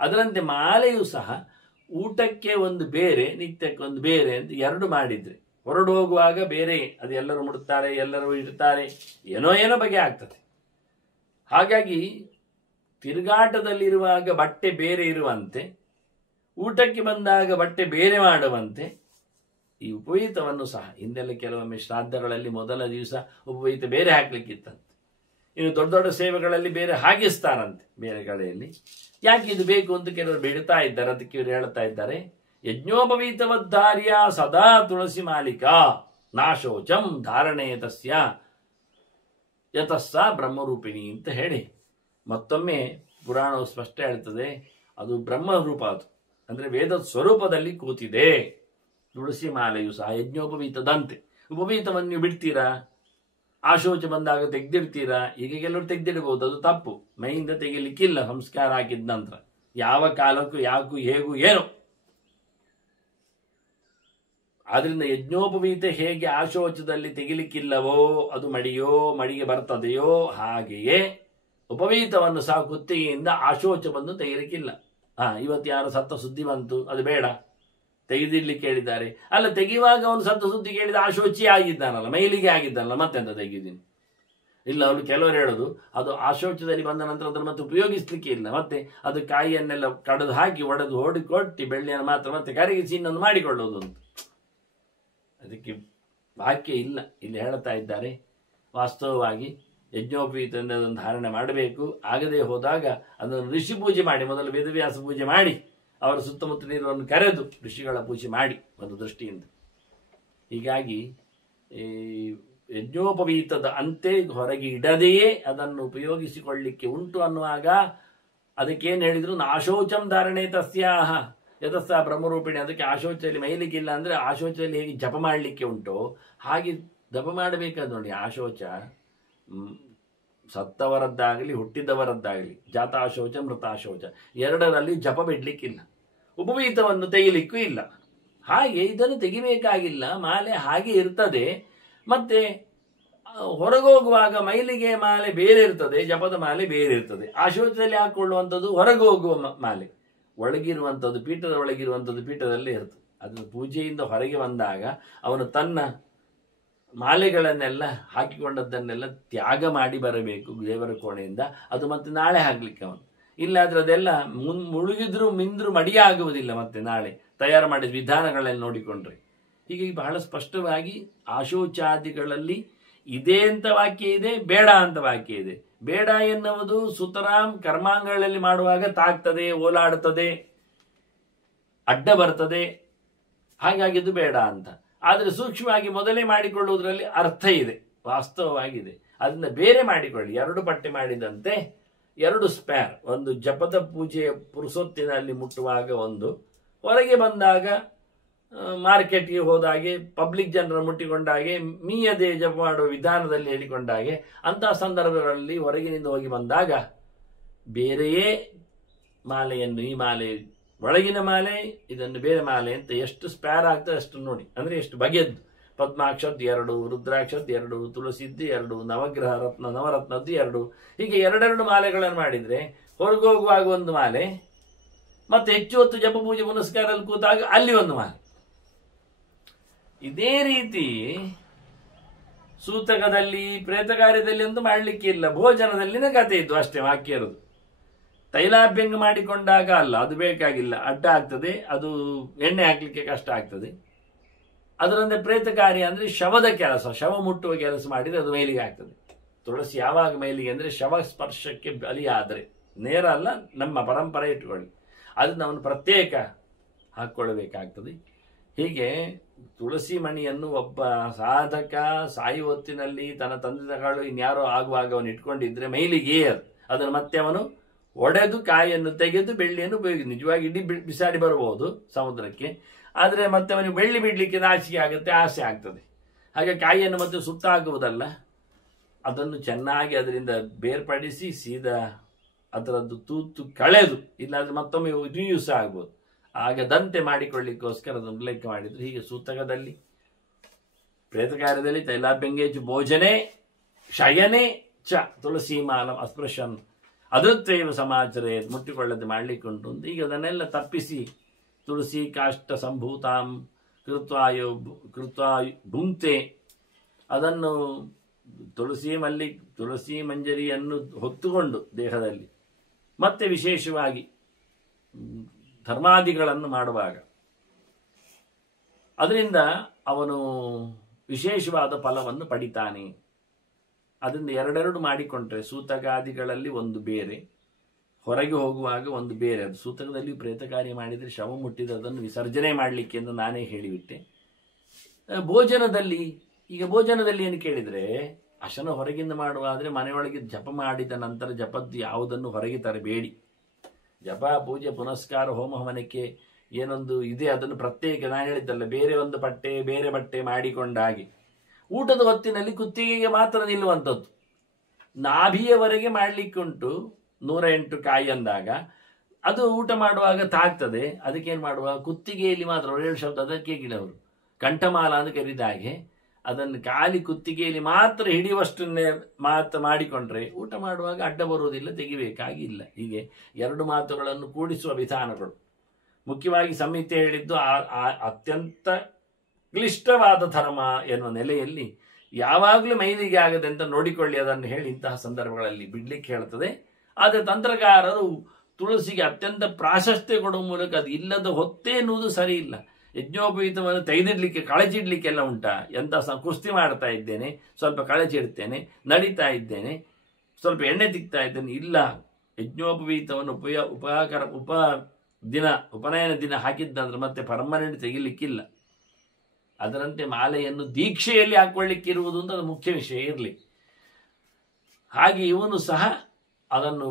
ಅದರಂತೆ ಮಾಲೆಯೂ ಸಹ ಊಟಕ್ಕೆ ಒಂದು ಬೇರೆ, ನಿತ್ಯಕ್ಕೆ ಒಂದು ಬೇರೆ ಅಂತ ಎರಡು ಮಾಡಿದ್ರೆ ಹೊರಡು ಹೋಗುವಾಗ ಬೇರೆ, ಅದು ಎಲ್ಲರೂ ಮುಡುತ್ತಾರೆ, ಎಲ್ಲರೂ ಇಡ್ತಾರೆ, ಏನೋ ಬಗೆ ಆಗ್ತದೆ. ಹಾಗಾಗಿ ತಿರುಗಾಟದಲ್ಲಿರುವಾಗ ಬಟ್ಟೆ ಬೇರೆ ಇರುವಂತೆ, ಊಟಕ್ಕೆ ಬಂದಾಗ ಬಟ್ಟೆ ಬೇರೆ ಮಾಡುವಂತೆ ಈ ಉಪವೀತವನ್ನು ಸಹ, ಹಿಂದೆಲ್ಲ ಕೆಲವೊಮ್ಮೆ ಶ್ರಾದ್ದಗಳಲ್ಲಿ ಮೊದಲ ದಿವಸ ಉಪವೀತ ಬೇರೆ ಹಾಕ್ಲಿಕ್ಕಿತ್ತಂತೆ, ಇನ್ನು ದೊಡ್ಡ ದೊಡ್ಡ ಸೇವೆಗಳಲ್ಲಿ ಬೇರೆ ಹಾಕಿಸ್ತಾರಂತೆ ಬೇರೆ ಕಡೆಯಲ್ಲಿ. ಯಾಕೆ ಇದು ಬೇಕು ಅಂತ ಕೆಲವರು ಬಿಡ್ತಾ ಇದ್ದಾರೆ. ಅದಕ್ಕೆ ಇವರು ಹೇಳ್ತಾ ಇದ್ದಾರೆ, ಯಜ್ಞೋಪವೀತವದ್ಧಾರ್ಯ ಸದಾ ತುಳಸಿ ಮಾಲಿಕಾ ನಾಶೋಚಂ ಧಾರಣೆ ತಸ್ಯ ಯತಸ್ಸ ಬ್ರಹ್ಮರೂಪಿಣಿ ಅಂತ ಹೇಳಿ ಮತ್ತೊಮ್ಮೆ ಪುರಾಣವು ಸ್ಪಷ್ಟ ಹೇಳ್ತದೆ, ಅದು ಬ್ರಹ್ಮರೂಪ, ಅದು ಅಂದರೆ ವೇದ ಸ್ವರೂಪದಲ್ಲಿ ಕೂತಿದೆ. ತುಳಸಿ ಮಾಲೆಯು ಸಹ ಯಜ್ಞೋಪವೀತದಂತೆ. ಉಪವೀತವನ್ನು ನೀವು ಬಿಡ್ತೀರಾ, ಆಶೋಚ ಬಂದಾಗ ತೆಗೆದಿಡ್ತೀರಾ. ಈಗ ಕೆಲವರು ತೆಗೆದಿಡಬಹುದು, ಅದು ತಪ್ಪು. ಮೈಯಿಂದ ತೆಗಿಲಿಕ್ಕಿಲ್ಲ ಸಂಸ್ಕಾರ ಹಾಕಿದ ನಂತರ, ಯಾವ ಕಾಲಕ್ಕೂ ಯಾಕೂ ಹೇಗೂ ಏನು. ಆದ್ರಿಂದ ಯಜ್ಞೋಪವೀತ ಹೇಗೆ ಆಶೋಚದಲ್ಲಿ ತೆಗಿಲಿಕ್ಕಿಲ್ಲವೋ, ಅದು ಮಡಿಗೆ ಬರ್ತದೆಯೋ, ಹಾಗೆಯೇ ಉಪವೀತವನ್ನು ಸಹ ಕುತ್ತಿಗೆಯಿಂದ ಆಶೋಚವನ್ನು ತೆಗಿಲಿಕ್ಕಿಲ್ಲ. ಇವತ್ತು ಯಾರು ಸತ್ತ ಸುದ್ದಿ ಬಂತು, ಅದು ಬೇಡ, ತೆಗೆದಿಡ್ಲಿಕ್ಕೆ ಹೇಳಿದ್ದಾರೆ. ಅಲ್ಲ, ತೆಗೆಯುವಾಗ ಅವನು ಸತ್ತ ಸುದ್ದಿ ಕೇಳಿದ ಆಶೋಚಿ ಆಗಿದ್ದಾನಲ್ಲ, ಮೈಲಿಗೆ ಆಗಿದ್ದಾನಲ್ಲ, ಮತ್ತೆಂತ ತೆಗೆದೀನಿ. ಇಲ್ಲ, ಅವರು ಕೆಲವರು ಹೇಳೋದು ಅದು ಆಶೋಚದಲ್ಲಿ ಬಂದ ನಂತರ ಅದನ್ನು ಮತ್ತೆ ಉಪಯೋಗಿಸ್ಲಿಕ್ಕೆ ಇಲ್ಲ, ಮತ್ತೆ ಅದು ಕಾಯಿಯನ್ನೆಲ್ಲ ಕಡಿದು ಹಾಕಿ ಒಡೆದು ಕೊಟ್ಟಿ ಬೆಳ್ಳಿಯನ್ನು ಮಾತ್ರ ಮತ್ತೆ ಕರಗಿಸಿ ಇನ್ನೊಂದು ಮಾಡಿಕೊಳ್ಳೋದು ಅಂತ. ಅದಕ್ಕೆ ವಾಕ್ಯ ಇಲ್ಲ. ಇಲ್ಲಿ ಹೇಳ್ತಾ ಇದ್ದಾರೆ, ವಾಸ್ತವವಾಗಿ ಯಜ್ಞೋಪವೀತದಿಂದ ಅದನ್ನು ಧಾರಣೆ ಮಾಡಬೇಕು. ಆಗದೆ ಹೋದಾಗ ಅದನ್ನು ಋಷಿ ಪೂಜೆ ಮಾಡಿ, ಮೊದಲು ವೇದವ್ಯಾಸ ಪೂಜೆ ಮಾಡಿ, ಅವರ ಸುತ್ತಮುತ್ತಲಿರುವವನ್ನು ಕರೆದು ಋಷಿಗಳ ಪೂಜೆ ಮಾಡಿ ಒಂದು ದೃಷ್ಟಿಯಿಂದ. ಹೀಗಾಗಿ ಈ ಯಜ್ಞೋಪವೀತದ ಅಂತೆ ಹೊರಗೆ ಇಡದೆಯೇ ಅದನ್ನು ಉಪಯೋಗಿಸಿಕೊಳ್ಳಿಕ್ಕೆ ಉಂಟು ಅನ್ನುವಾಗ ಅದಕ್ಕೇನು ಹೇಳಿದ್ರು, ನಾಶೋಚಂ ಧಾರಣೆ ತಸ್ಯಾಹ ಯತಸ್ಸ ಬ್ರಹ್ಮರೂಪಿಣಿ. ಅದಕ್ಕೆ ಆಶೋಚದಲ್ಲಿ ಮೈಲಿಕ್ಕಿಲ್ಲ ಅಂದರೆ ಆಶೋಚದಲ್ಲಿ ಹೇಗೆ ಜಪ ಮಾಡಲಿಕ್ಕೆ ಉಂಟೋ ಹಾಗೆ ಜಪ ಮಾಡಬೇಕಾದ ನೋಡಿ. ಆಶೋಚ ಸತ್ತವರದ್ದಾಗಲಿ ಹುಟ್ಟಿದವರದ್ದಾಗಲಿ, ಜಾತಾಶೋಚ ಮೃತಾಶೋಚ ಎರಡರಲ್ಲಿ ಜಪ ಬಿಡ್ಲಿಕ್ಕಿಲ್ಲ, ಉಪವೀತವನ್ನು ತೆಗಿಲಿಕ್ಕೂ ಇಲ್ಲ. ಹಾಗೆ ಇದನ್ನು ತೆಗಿಬೇಕಾಗಿಲ್ಲ, ಮಾಲೆ ಹಾಗೆ ಇರ್ತದೆ. ಮತ್ತೆ ಹೊರಗೋಗುವಾಗ ಮೈಲಿಗೆ ಮಾಲೆ ಬೇರೆ ಇರ್ತದೆ, ಜಪದ ಮಾಲೆ ಬೇರೆ ಇರ್ತದೆ. ಆಶೋಚದಲ್ಲಿ ಹಾಕೊಳ್ಳುವಂಥದ್ದು ಹೊರಗೆ ಹೋಗುವ ಮಾಲೆ, ಒಳಗಿರುವಂಥದ್ದು ಪೀಠದ ಒಳಗಿರುವಂಥದ್ದು ಪೀಠದಲ್ಲೇ ಇರ್ತದೆ. ಅದನ್ನು ಪೂಜೆಯಿಂದ ಹೊರಗೆ ಬಂದಾಗ ಅವನು ತನ್ನ ಮಾಲೆಗಳನ್ನೆಲ್ಲ ಹಾಕಿಕೊಂಡದ್ದನ್ನೆಲ್ಲ ತ್ಯಾಗ ಮಾಡಿ ಬರಬೇಕು ದೇವರ ಕೋಣೆಯಿಂದ. ಅದು ಮತ್ತೆ ನಾಳೆ ಹಾಕ್ಲಿಕ್ಕೆ ಅವನು, ಇಲ್ಲಾದ್ರೆ ಅದೆಲ್ಲ ಮುಳುಗಿದ್ರು ಮಿಂದ್ರು ಮಡಿಯಾಗುವುದಿಲ್ಲ. ಮತ್ತೆ ನಾಳೆ ತಯಾರು ಮಾಡಿದ ವಿಧಾನಗಳನ್ನು ನೋಡಿಕೊಂಡ್ರೆ ಹೀಗೆ ಬಹಳ ಸ್ಪಷ್ಟವಾಗಿ ಆಶೋಚಾದಿಗಳಲ್ಲಿ ಇದೆ ಅಂತ ವಾಕ್ಯ ಇದೆ, ಬೇಡ ಅಂತ ವಾಕ್ಯ ಇದೆ. ಬೇಡ ಎನ್ನುವುದು ಸುತರಾಂ ಕರ್ಮಾಂಗಗಳಲ್ಲಿ ಮಾಡುವಾಗ ತಾಗ್ತದೆ, ಓಲಾಡುತ್ತದೆ. ಅಡ್ಡ ಬರ್ತದೆ, ಹಾಗಾಗಿ ಇದು ಬೇಡ ಅಂತ. ಆದರೆ ಸೂಕ್ಷ್ಮವಾಗಿ ಮೊದಲೇ ಮಾಡಿಕೊಳ್ಳುವುದರಲ್ಲಿ ಅರ್ಥ ಇದೆ, ವಾಸ್ತವವಾಗಿದೆ. ಅದನ್ನ ಬೇರೆ ಮಾಡಿಕೊಳ್ಳಿ. 2 ಪಟ್ಟಿ ಮಾಡಿದಂತೆ 2 ಸ್ಪೇರ್, ಒಂದು ಜಪದ ಪೂಜೆಯ ಪುರುಸೊತ್ತಿನಲ್ಲಿ ಮುಟ್ಟುವಾಗ, ಒಂದು ಹೊರಗೆ ಬಂದಾಗ, ಮಾರ್ಕೆಟ್ಗೆ ಹೋದಾಗೆ, ಪಬ್ಲಿಕ್ ಜನರ ಮುಟ್ಟಿಕೊಂಡಾಗೆ, ಮೀಯದೆ ಜಪ ಮಾಡುವ ವಿಧಾನದಲ್ಲಿ ಹೇಳಿಕೊಂಡಾಗೆ, ಅಂತಹ ಸಂದರ್ಭಗಳಲ್ಲಿ ಹೊರಗಿನಿಂದ ಹೋಗಿ ಬಂದಾಗ ಬೇರೆಯೇ ಮಾಲೆಯನ್ನು, ಈ ಮಾಲೆ ಒಳಗಿನ ಮಾಲೆ, ಇದನ್ನು ಬೇರೆ ಮಾಲೆ ಅಂತ ಎಷ್ಟು ಸ್ಪೇರ್ ಆಗ್ತದೆ ಅಷ್ಟು ನೋಡಿ. ಅಂದರೆ ಎಷ್ಟು ಬಗೆಯದ್ದು, ಪದ್ಮಾಕ್ಷದ್ದು 2, ರುದ್ರಾಕ್ಷದ್ದು 2, ತುಳಸಿದ್ದು 2, ನವಗ್ರಹ ರತ್ನ ನವರತ್ನದ್ದು 2, ಹೀಗೆ 2 ಮಾಲೆಗಳನ್ನು ಮಾಡಿದರೆ ಹೊರಗೋಗುವಾಗ ಒಂದು ಮಾಲೆ, ಮತ್ತೆ ಹೆಚ್ಚು ಹೊತ್ತು ಜಪ ಪೂಜೆ ಪುನಸ್ಕಾರದಲ್ಲಿ ಕೂತಾಗ ಅಲ್ಲಿ ಒಂದು ಮಾಲೆ. ಇದೇ ರೀತಿ ಸೂತಕದಲ್ಲಿ ಪ್ರೇತ ಕಾರ್ಯದಲ್ಲಿ ಒಂದು ಮಾಡಲಿಕ್ಕೆ ಇಲ್ಲ, ಭೋಜನದಲ್ಲಿನ ಕಥೆ ಇದ್ದು ಅಷ್ಟೇ ವಾಕ್ಯ ಇರೋದು. ತೈಲಾಭ್ಯಂಗ ಮಾಡಿಕೊಂಡಾಗ ಅಲ್ಲ, ಅದು ಬೇಕಾಗಿಲ್ಲ, ಅಡ್ಡ ಆಗ್ತದೆ, ಅದು ಎಣ್ಣೆ ಹಾಕ್ಲಿಕ್ಕೆ ಕಷ್ಟ ಆಗ್ತದೆ. ಅದರಂತೆ ಪ್ರೇತ ಕಾರ್ಯ ಅಂದ್ರೆ ಶವದ ಕೆಲಸ, ಶವ ಮುಟ್ಟುವ ಕೆಲಸ ಮಾಡಿದ್ರೆ ಅದು ಮೈಲಿಗೆ ಆಗ್ತದೆ. ತುಳಸಿ ಯಾವಾಗ ಮೈಲಿಗೆ ಅಂದ್ರೆ ಶವ ಸ್ಪರ್ಶಕ್ಕೆ ಬಲಿಯಾದರೆ, ನೇರ ಅಲ್ಲ, ನಮ್ಮ ಪರಂಪರೆ ಇಟ್ಕೊಳ್ಳಿ, ಅದನ್ನ ಅವನು ಪ್ರತ್ಯೇಕ ಹಾಕ್ಕೊಳ್ಬೇಕಾಗ್ತದೆ. ಹೀಗೆ ತುಳಸಿ ಮಣಿಯನ್ನು ಒಬ್ಬ ಸಾಧಕ ಸಾಯುವ ಹೊತ್ತಿನಲ್ಲಿ ತನ್ನ ತಂದೆ ತಗಳು ಇನ್ಯಾರೋ ಆಗುವಾಗ ಅವನು ಇಟ್ಕೊಂಡಿದ್ರೆ ಮೈಲಿಗೆ ಅದನ್ನು ಮತ್ತೆ ಅವನು ಒಡೆದು ಕಾಯನ್ನು ತೆಗೆದು ಬೆಳ್ಳಿಯನ್ನು ಉಪಯೋಗಿಸಿ, ನಿಜವಾಗಿ ಇಡೀ ಬಿಸಾಡಿ ಬರಬಹುದು ಸಮುದ್ರಕ್ಕೆ, ಆದರೆ ಮತ್ತೆ ಅವನಿಗೆ ಬೆಳ್ಳಿ ಬಿಡ್ಲಿಕ್ಕೆ ನಾಚಿಕೆ ಆಗುತ್ತೆ, ಆಸೆ ಆಗ್ತದೆ. ಹಾಗೆ ಕಾಯಿಯನ್ನು ಮತ್ತೆ ಸುತ್ತ ಹಾಕುವುದಲ್ಲ, ಅದನ್ನು ಚೆನ್ನಾಗಿ ಅದರಿಂದ ಬೇರ್ಪಡಿಸಿ ಸೀದಾ ಅದರದ್ದು ತೂತು ಕಳೆದು, ಇಲ್ಲಾಂದ್ರೆ ಮತ್ತೊಮ್ಮೆ ರಿಯೂಸ್ ಆಗ್ಬೋದು, ಆಗದಂತೆ ಮಾಡಿಕೊಳ್ಳಿಕ್ಕೋಸ್ಕರ ಅದನ್ನು ಉಲ್ಲೇಖ ಮಾಡಿದ್ರು. ಹೀಗೆ ಸೂತಕದಲ್ಲಿ ಪ್ರೇತ ಕಾರ್ಯದಲ್ಲಿ ತೈಲಾಭ್ಯಂಗೇಚು ಭೋಜನೆ ಶಯನೆ ಚ ತುಳಸಿ ಮಾಲಂ ಅಸ್ಪೃಶನ್ ಅದೃತ್ವೇವ ಸಮಾಚಾರ ಮುಟ್ಟಿಕೊಳ್ಳದೆ ಮಾಡಲಿಕ್ಕುಂಟು. ಈಗ ಅದನ್ನೆಲ್ಲ ತಪ್ಪಿಸಿ ತುಳಸಿ ಕಾಷ್ಟ ಸಂಭೂತಾಂ ಕೃತ್ವಾ ಭುಂಕ್ತೆ, ಅದನ್ನು ತುಳಸಿ ಮಂಜರಿಯನ್ನು ಹೊತ್ತುಕೊಂಡು ದೇಹದಲ್ಲಿ, ಮತ್ತೆ ವಿಶೇಷವಾಗಿ ಧರ್ಮಾದಿಗಳನ್ನು ಮಾಡುವಾಗ ಅದರಿಂದ ಅವನು ವಿಶೇಷವಾದ ಫಲವನ್ನು ಪಡಿತಾನೆ. ಅದರಿಂದ 2 ಮಾಡಿಕೊಂಡ್ರೆ ಸೂತಕಾದಿಗಳಲ್ಲಿ ಒಂದು ಬೇರೆ, ಹೊರಗೆ ಹೋಗುವಾಗ ಒಂದು ಬೇರೆ. ಅದು ಸೂತಕದಲ್ಲಿ ಪ್ರೇತ ಕಾರ್ಯ ಮಾಡಿದರೆ ಶವ ಮುಟ್ಟಿದ್ರೆ ಅದನ್ನು ವಿಸರ್ಜನೆ ಮಾಡಲಿಕ್ಕೆ ಎಂದು ನಾನೇ ಹೇಳಿಬಿಟ್ಟೆ. ಭೋಜನದಲ್ಲಿ, ಈಗ ಭೋಜನದಲ್ಲಿ ಏನು ಕೇಳಿದರೆ, ಅಶನ ಹೊರಗಿಂದ ಮಾಡುವಾದರೆ ಮನೆಯೊಳಗೆ ಜಪ ಮಾಡಿದ ನಂತರ ಜಪದ್ದು ಯಾವುದನ್ನು ಹೊರಗೆ ತರಬೇಡಿ. ಜಪ ಪೂಜೆ ಪುನಸ್ಕಾರ ಹೋಮ ಹವನಕ್ಕೆ ಏನೊಂದು ಇದೆ ಅದನ್ನು ಪ್ರತ್ಯೇಕ, ನಾನು ಹೇಳಿದ್ದಲ್ಲ, ಬೇರೆ ಒಂದು ಪಟ್ಟೆ ಬೇರೆ ಬಟ್ಟೆ ಮಾಡಿಕೊಂಡಾಗಿ ಊಟದ ಹೊತ್ತಿನಲ್ಲಿ ಕುತ್ತಿಗೆಗೆ ಮಾತ್ರ ನಿಲ್ಲುವಂಥದ್ದು. ನಾಭಿಯವರೆಗೆ ಮಾಡಲಿಕ್ಕುಂಟು 108 ಕಾಯಿ ಅಂದಾಗ ಅದು ಊಟ ಮಾಡುವಾಗ ತಾಗ್ತದೆ. ಅದಕ್ಕೇನು ಮಾಡುವ, ಕುತ್ತಿಗೆಯಲ್ಲಿ ಮಾತ್ರ 7 ಶಬ್ದ ಅದಕ್ಕೆ ಗಿಡವರು ಕಂಠಮಾಲ ಅಂತ ಕರೀದ ಹಾಗೆ ಅದನ್ನು ಖಾಲಿ ಕುತ್ತಿಗೆಯಲ್ಲಿ ಮಾತ್ರ ಹಿಡಿಯುವಷ್ಟನ್ನೇ ಮಾತ್ರ ಮಾಡಿಕೊಂಡ್ರೆ ಊಟ ಮಾಡುವಾಗ ಅಡ್ಡ ಬರುವುದಿಲ್ಲ, ತೆಗಿಬೇಕಾಗಿಲ್ಲ. ಹೀಗೆ 2 ಮಾತುಗಳನ್ನು ಕೂಡಿಸುವ ವಿಧಾನಗಳು. ಮುಖ್ಯವಾಗಿ ಸಂಹಿತೆ ಹೇಳಿದ್ದು ಅತ್ಯಂತ ಕ್ಲಿಷ್ಟವಾದ ಧರ್ಮ ಎನ್ನುವ ನೆಲೆಯಲ್ಲಿ ಯಾವಾಗಲೂ ಮೈಲಿಗೆ ಆಗದೆ ಅಂತ ನೋಡಿಕೊಳ್ಳಿ ಅದನ್ನು ಹೇಳಿ ಇಂತಹ ಸಂದರ್ಭಗಳಲ್ಲಿ ಬಿಡ್ಲಿಕ್ಕೆ ಹೇಳ್ತದೆ. ಆದರೆ ತಂತ್ರಗಾರರು ತುಳಸಿಗೆ ಅತ್ಯಂತ ಪ್ರಾಶಸ್ತ್ಯ ಕೊಡುವ ಮೂಲಕ ಅದು ಇಲ್ಲದ ಹೊತ್ತೇ ಎನ್ನುವುದು ಸರಿ ಇಲ್ಲ. ಯಜ್ಞೋಪವೀತವನ್ನು ತೆಗೆದಿಡ್ಲಿಕ್ಕೆ ಕಳಚಿಡ್ಲಿಕ್ಕೆಲ್ಲ ಉಂಟಾ, ಎಂತ ಕುಸ್ತಿ ಮಾಡ್ತಾ ಇದ್ದೇನೆ, ಸ್ವಲ್ಪ ಕಳಚಿಡ್ತೇನೆ, ನಡೀತಾ ಇದ್ದೇನೆ, ಸ್ವಲ್ಪ ಎಣ್ಣೆ ತಿಕ್ತಾ ಇದ್ದೇನೆ, ಇಲ್ಲ. ಯಜ್ಞೋಪವೀತವನ್ನು ಉಪನಯನ ದಿನ ಹಾಕಿದ್ದಂದ್ರೆ ಮತ್ತೆ ಪರ್ಮನೆಂಟ್ ತೆಗಿಲಿಕ್ಕಿಲ್ಲ. ಅದರಂತೆ ಮಾಲೆಯನ್ನು ದೀಕ್ಷೆಯಲ್ಲಿ ಹಾಕೊಳ್ಳಿಕ್ಕಿರುವುದು ಅಂತ ಅದು ಮುಖ್ಯ ವಿಷಯ ಇರಲಿ. ಹಾಗೆ ಇವನು ಸಹ ಅದನ್ನು